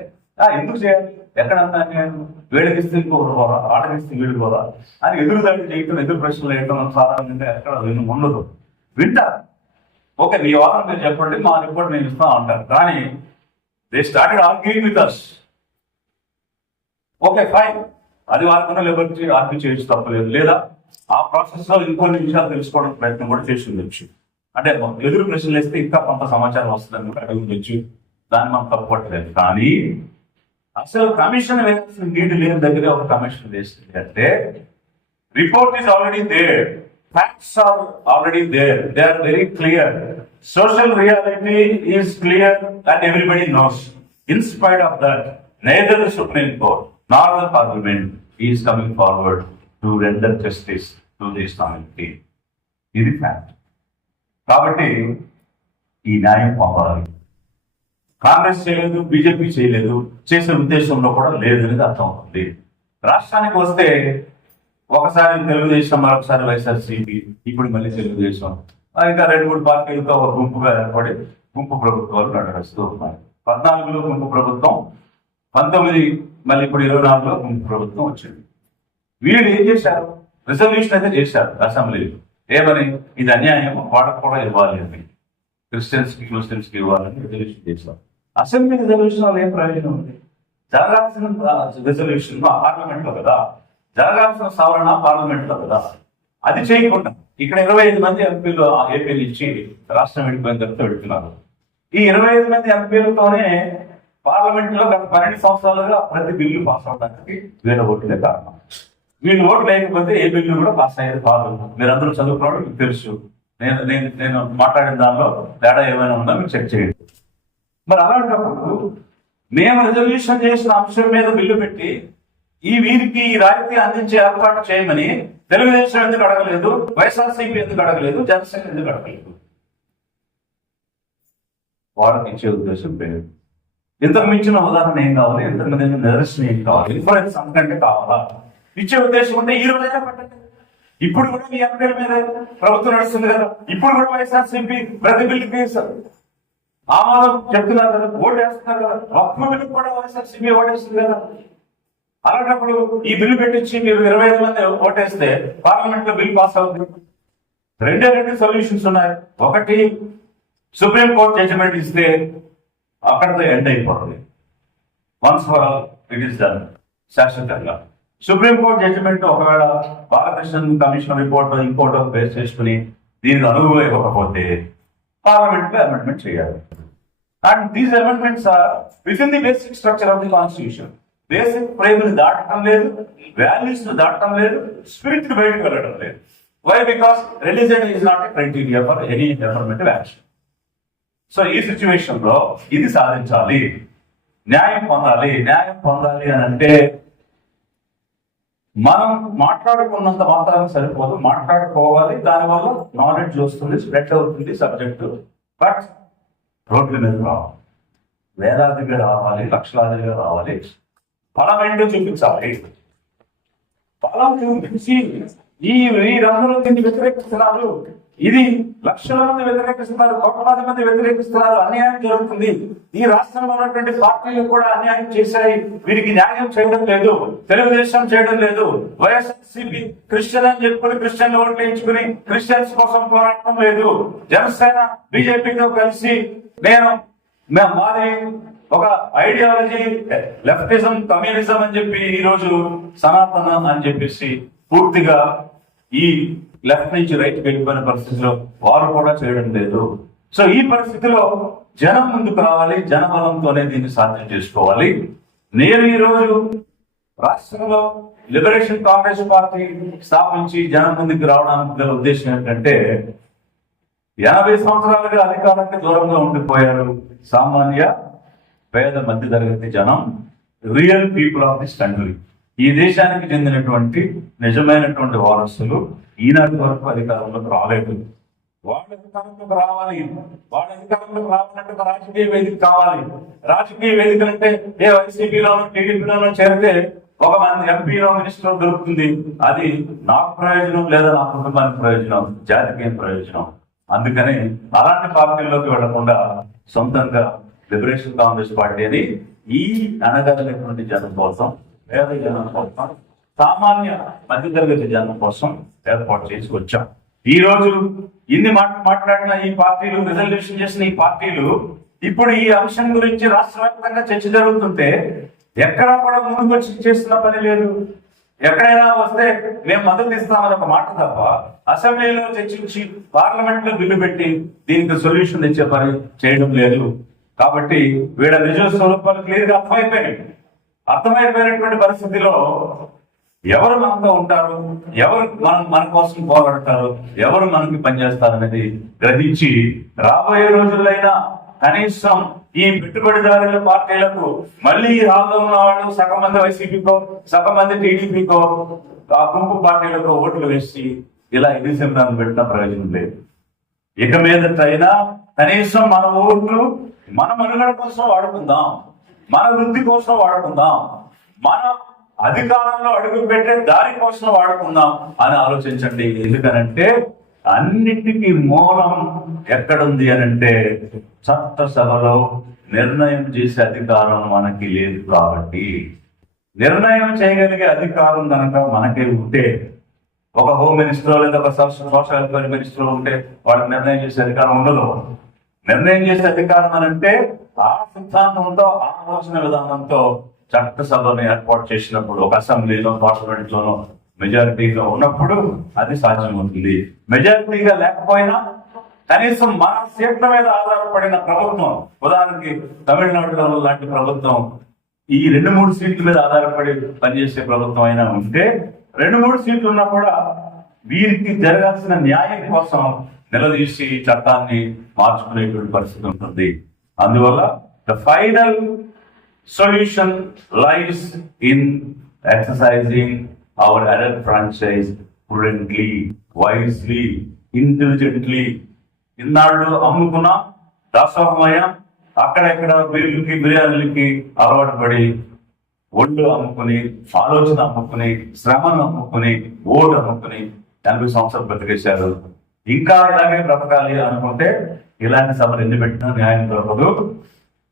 ఎందుకు చేయాలి, ఎక్కడన్నా అన్యాయం, వేడిగిస్తే ఇంకొకరు పోరా, ఆడగిస్తే వీడు పోరా అని ఎదురుదాడి చేయటం, ఎదురు ప్రశ్నలు వేయటం సాధారణంగా ఎక్కడ ఉండదు. వింటారు, ఓకే మీ వాదన మీరు చెప్పండి, మా రిపోర్ట్ నేను ఇస్తా అంటారు. కానీ they started arguing with us. Okay fine, అది వారికన్నా లిబర్టీ ఆర్గ్యూ చేయొచ్చు, తప్పలేదు. లేదా ఆ ప్రాసెస్ లో ఇంకొన్ని విషయాలు తెలుసుకోవడం ప్రయత్నం కూడా చేసి ఉండొచ్చు. అంటే ఎదురు ప్రశ్నలు వేస్తే ఇంకా కొంత సమాచారం వస్తుందని కూడా అడిగి ఉండొచ్చు. దాన్ని మనం తప్పట్లేదు. కానీ అసలు కమిషన్ వేయాల్సిన నీటి లేని దగ్గర ఒక కమిషన్ వేస్తుంది అంటే report is already there, facts are already there, they are very clear, social reality is clear and everybody knows. In spite of that neither the Supreme Court nor the Parliament is coming forward to render justice to this community. ఇది ఫ్యాక్ట్. కాబట్టి ఈ న్యాయం పొందాలి. కాంగ్రెస్ చేయలేదు, బీజేపీ చేయలేదు, చేసే ఉద్దేశంలో కూడా లేదనేది అర్థం అవుతుంది. రాష్ట్రానికి వస్తే ఒకసారి తెలుగుదేశం, మరొకసారి వైఎస్ఆర్సీపీ, ఇప్పుడు మళ్ళీ తెలుగుదేశం, ఇంకా 2-3 పార్టీలతో ఒక గుంపుగా ఏర్పడి గుంపు ప్రభుత్వాలు నడుస్తూ ఉన్నాయి. 14లో గుంపు ప్రభుత్వం, 19 మళ్ళీ ఇప్పుడు 24లో గుంపు ప్రభుత్వం వచ్చింది. వీళ్ళు ఏం చేశారు, రిజల్యూషన్ అయితే చేశారు అసెంబ్లీలో. ఏమని, ఇది అన్యాయం, వాళ్ళకు కూడా ఇవ్వాలి అని, క్రిస్టియన్స్ కి ముస్లిమ్స్ కి ఇవ్వాలని రిజల్యూషన్ చేశారు. అసెంబ్లీ రిజల్యూషన్ వల్ల ఏం ప్రయోజనం ఉంది? జరగాల్సిన రిజల్యూషన్ పార్లమెంట్ లో కదా, జరగాల్సిన సవరణ పార్లమెంట్ లో కదా. అది చేయకుండా ఇక్కడ 25 మంది ఎంపీలు ఏపీలు ఇచ్చి రాష్ట్రం విడిపోయిన తర్వాత పెడుతున్నారు. ఈ 25 మంది ఎంపీలతోనే పార్లమెంట్ లో గత 12 సంవత్సరాలుగా ప్రతి బిల్లు పాస్ అవడానికి వీళ్ళ ఓట్లే కారణం. వీళ్ళు ఓట్లు లేకపోతే ఏ బిల్లు కూడా పాస్ అయ్యేది కాదు. మీరందరూ చదువుకోవడం మీకు తెలుసు. నేను మాట్లాడిన దానిలో తేడా ఏమైనా ఉందా మీరు చెక్ చేయండి. మరి అలాంటప్పుడు మేము రిజల్యూషన్ చేసిన అంశం మీద బిల్లు పెట్టి వీరికి ఈ రాయితీ అందించే ఏర్పాటు చేయమని తెలుగుదేశం ఎందుకు అడగలేదు, వైఎస్ఆర్సీపీ ఎందుకు అడగలేదు, జనసేన ఎందుకు అడగలేదు? వాళ్ళకి ఇచ్చే ఉద్దేశం లేదు. ఇంతకు మించిన ఉదాహరణ ఏం కావాలి, ఇంతకు మించిన నిదర్శనం ఏం కావాలి, ఇన్ఫ్లుయెన్స్ అంతకంటే కావాలా? ఇచ్చే ఉద్దేశం ఉంటే ఈ రోజైనా పట్టండి. ఇప్పుడు కూడా మీ ఎంపీల మీద ప్రభుత్వం నడుస్తుంది కదా, ఇప్పుడు కూడా వైఎస్ఆర్సీపీ ప్రతి బిల్లుకి ఆమోదం చెప్తున్నారు కదా, ఓటు వేస్తున్నారు కదా, ఒక్క బిల్లు కూడా వైఎస్ఆర్సీపీ ఓటేస్తుంది కదా. అలాంటప్పుడు ఈ బిల్లు పెట్టించి మీరు 25 మంది ఓటేస్తే పార్లమెంట్ లో బిల్ పాస్ అవుతుంది. రెండు సొల్యూషన్స్ ఉన్నాయి. ఒకటి, సుప్రీం కోర్టు జడ్జిమెంట్ ఇస్తే అక్కడితో ఎండ్ అయిపోతుంది, once for all it is done, శాశ్వతంగా. సుప్రీం కోర్టు జడ్జిమెంట్ ఒకవేళ బాలకృష్ణ కమిషన్ రిపోర్ట్ ఇంకోటో బేస్ చేసుకుని దీనికి అనుగుణంగా ఇవ్వకపోతే పార్లమెంట్ లో అమెండ్మెంట్ చేయాలి. And these amendments are within the basic structure of the constitution. Basic ప్రేమని దాటడం లేదు, వాల్యూస్ ను దాటడం లేదు, స్పిరిట్ ని బయటకు వెళ్ళడం లేదు. Why? Because religion is not a criteria for any governmental action. So ఈ సిచ్యువేషన్ లో ఇది సాధించాలి, న్యాయం పొందాలి. న్యాయం పొందాలి అని అంటే మనం మాట్లాడుకున్నంత మాత్రం సరిపోదు, మాట్లాడుకోవాలి. దానివల్ల నాలెడ్జ్ వస్తుంది, స్ప్రెడ్ అవుతుంది సబ్జెక్టు. బట్ రోడ్ల మీద రావాలి, వేలాదిగా రావాలి, లక్షలాదిగా రావాలి. ఫలం ఏంటో చూపించాలి. ఫలం చూపించి వీరందరూ దీన్ని వ్యతిరేకిస్తున్నారు, ఇది లక్షల మంది వ్యతిరేకిస్తున్నారు, కోట్లాది మంది వ్యతిరేకిస్తున్నారు, అన్యాయం జరుగుతుంది, ఈ రాష్ట్రంలో ఉన్నటువంటి పార్టీలు కూడా అన్యాయం చేశాయి, వీరికి న్యాయం చేయడం లేదు, తెలుగుదేశం చేయడం లేదు, వైఎస్ఆర్సీపీ క్రిస్టియన్ అని చెప్పుకుని క్రిస్టియన్ ఓట్లు వేయించుకుని క్రిస్టియన్స్ కోసం పోరాటం లేదు, జనసేన బీజేపీతో కలిసి మాది ఒక ఐడియాలజీ లెఫ్టిజం కమ్యూనిజం అని చెప్పి ఈ రోజు సనాతనం అని చెప్పేసి పూర్తిగా ఈ లెఫ్ట్ నుంచి రైట్ వెళ్ళిపోయిన పరిస్థితిలో వారు కూడా చేయడం లేదు. సో ఈ పరిస్థితిలో జనం ముందుకు రావాలి, జనబలంతోనే దీన్ని సాధ్యం చేసుకోవాలి. నేను ఈ రోజు రాష్ట్రంలో లిబరేషన్ కాంగ్రెస్ పార్టీ స్థాపించి జనం ముందుకు రావడానికి గల ఉద్దేశం ఏంటంటే, 80 సంవత్సరాలుగా అధికారానికి దూరంగా ఉండిపోయారు సామాన్య పేద మధ్య తరగతి జనం, real people of this country. ఈ దేశానికి చెందినటువంటి నిజమైనటువంటి వారసులు ఈనాటి వరకు అధికారంలోకి రాలేదు. వాళ్ళ అధికారంలోకి రావాలి. వాళ్ళ అధికారంలోకి రావాలంటే ఒక రాజకీయ వేదిక కావాలి. రాజకీయ వేదికలు అంటే ఏ వైసీపీలోనూ టీడీపీలోనూ చేరితే ఒక మంది ఎంపీలో మినిస్టర్ దొరుకుతుంది, అది నాకు ప్రయోజనం లేదా నా కుటుంబానికి ప్రయోజనం, జాతికి ఏం ప్రయోజనం. అందుకని అలాంటి పార్టీల్లోకి వెళ్లకుండా సొంతంగా లిబరేషన్ కాంగ్రెస్ పార్టీ అని ఈ అనగలిగినటువంటి జనం కోసం, పేద జనం కోసం, సామాన్య మధ్యతరగతి జనం కోసం ఏర్పాటు చేసి వచ్చాం. ఈ రోజు ఇన్ని మాట్లాడిన ఈ పార్టీలు, రిజల్యూషన్ చేసిన ఈ పార్టీలు ఇప్పుడు ఈ అంశం గురించి రాష్ట్ర వ్యాప్తంగా చర్చ జరుగుతుంటే ఎక్కడా కూడా ముందుకు వచ్చి చేస్తున్న పని లేదు. ఎక్కడైనా వస్తే మేము మద్దతు ఇస్తామని ఒక మాట తప్ప అసెంబ్లీలో చర్చించి పార్లమెంట్ లో బిల్లు పెట్టి దీనికి సొల్యూషన్ తెచ్చే పని చేయడం లేదు. కాబట్టి వీళ్ళ నిజ స్వరూపాలు క్లియర్ గా అర్థమైపోయినటువంటి పరిస్థితిలో ఎవరు మనతో ఉంటారు, ఎవరు మన కోసం పోరాడతారు, ఎవరు మనకి పనిచేస్తారు అనేది గ్రహించి రాబోయే రోజులైనా కనీసం ఈ పెట్టుబడిదారుల పార్టీలకు మళ్ళీ ఈ హాల్లో ఉన్న వాళ్ళు సగం మంది వైసీపీకో, సగం మంది టీడీపీకో, ఆ గుంపు పార్టీలకు ఓట్లు వేసి ఇలా ఎన్ని సెమినార్లు పెట్టిన ప్రయోజనం లేదు. ఇక మీదటైనా కనీసం మన ఓట్లు మన మనుగడ కోసం వాడుకుందాం, మన వృద్ధి కోసం వాడుకుందాం, మన అధికారంలో అడుగు పెట్టే దారి కోసం వాడుకుందాం అని ఆలోచించండి. ఎందుకనంటే అన్నిటికీ మూలం ఎక్కడుంది అనంటే చట్టసభలో నిర్ణయం చేసే అధికారం మనకి లేదు. కాబట్టి నిర్ణయం చేయగలిగే అధికారం కనుక మనకి ఉంటే, ఒక హోమ్ మినిస్టర్ లేదా ఒక సోషల్ వెల్ఫేర్ మినిస్టర్ ఉంటే వాళ్ళకి నిర్ణయం చేసే అధికారం ఉండదు. నిర్ణయం చేసే అధికారం అనంటే ఆ సిద్ధాంతంతో, ఆ ఆలోచన విధానంతో చట్టసభను ఏర్పాటు చేసినప్పుడు, ఒక అసెంబ్లీలో పార్లమెంట్ లోనో మెజారిటీగా ఉన్నప్పుడు అది సాధ్యమవుతుంది. మెజారిటీగా లేకపోయినా కనీసం మన సీట్ల మీద ఆధారపడిన ప్రభుత్వం, ఉదాహరణకి తమిళనాడులో లాంటి ప్రభుత్వం ఈ 2-3 సీట్ల మీద ఆధారపడి పనిచేసే ప్రభుత్వం అయినా ఉంటే, 2-3 సీట్లు ఉన్నా కూడా వీరికి జరగాల్సిన న్యాయం కోసం నిలదీసి చట్టాన్ని మార్చుకునేటువంటి పరిస్థితి ఉంటుంది. అందువల్ల the final solution lies in exercising our adult franchise prudently, wisely, intelligently. ఇన్నాళ్ళు అమ్ముకున్నాం, దాసోహమయ్యాం, అక్కడెక్కడ బిర్యానీలకి బిర్యానీలకి అలవాటు పడి ఒళ్ళు అమ్ముకుని, ఆలోచన అమ్ముకుని, శ్రమను అమ్ముకుని, ఓటు అమ్ముకుని 80 సంవత్సరాలు బ్రతికేశారు. ఇంకా ఇలాగే బ్రతకాలి అనుకుంటే ఇలాంటి సభలు ఎన్ని పెట్టినా న్యాయం దొరకదు.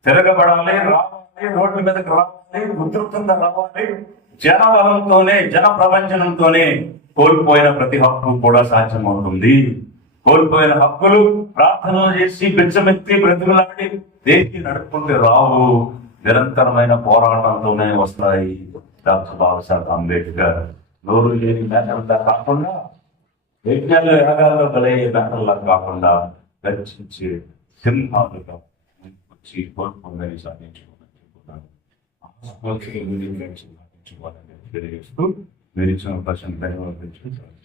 తిరగబడాలి, రావాలి, రోడ్ల మీదకి రావాలి, ఉధృతంగా రావాలి. జన బలంతోనే, జన ప్రపంచంతోనే కోల్పోయిన ప్రతి హక్కు కూడా సాధ్యమవుతుంది. కోల్పోయిన హక్కులు ప్రార్థనలు చేసి బిచ్చమెత్తి బ్రతుకులాడి దేనికి నడుపుకుంటే రావు, నిరంతరమైన పోరాటంతోనే వస్తాయి. డాక్టర్ బాబాసాహెబ్ అంబేద్కర్ నోరు లేని మేకల్లా కాకుండా, యజ్ఞాలు యాగాల్లో బలయ్యే మేకల్లా కాకుండా గర్జించే సింహాలుగా వచ్చి కోల్పోయి సాధించుకోవాలని తెలియజేస్తూ మీరు ఇచ్చిన ప్రశ్న ధన్యవాదాలు.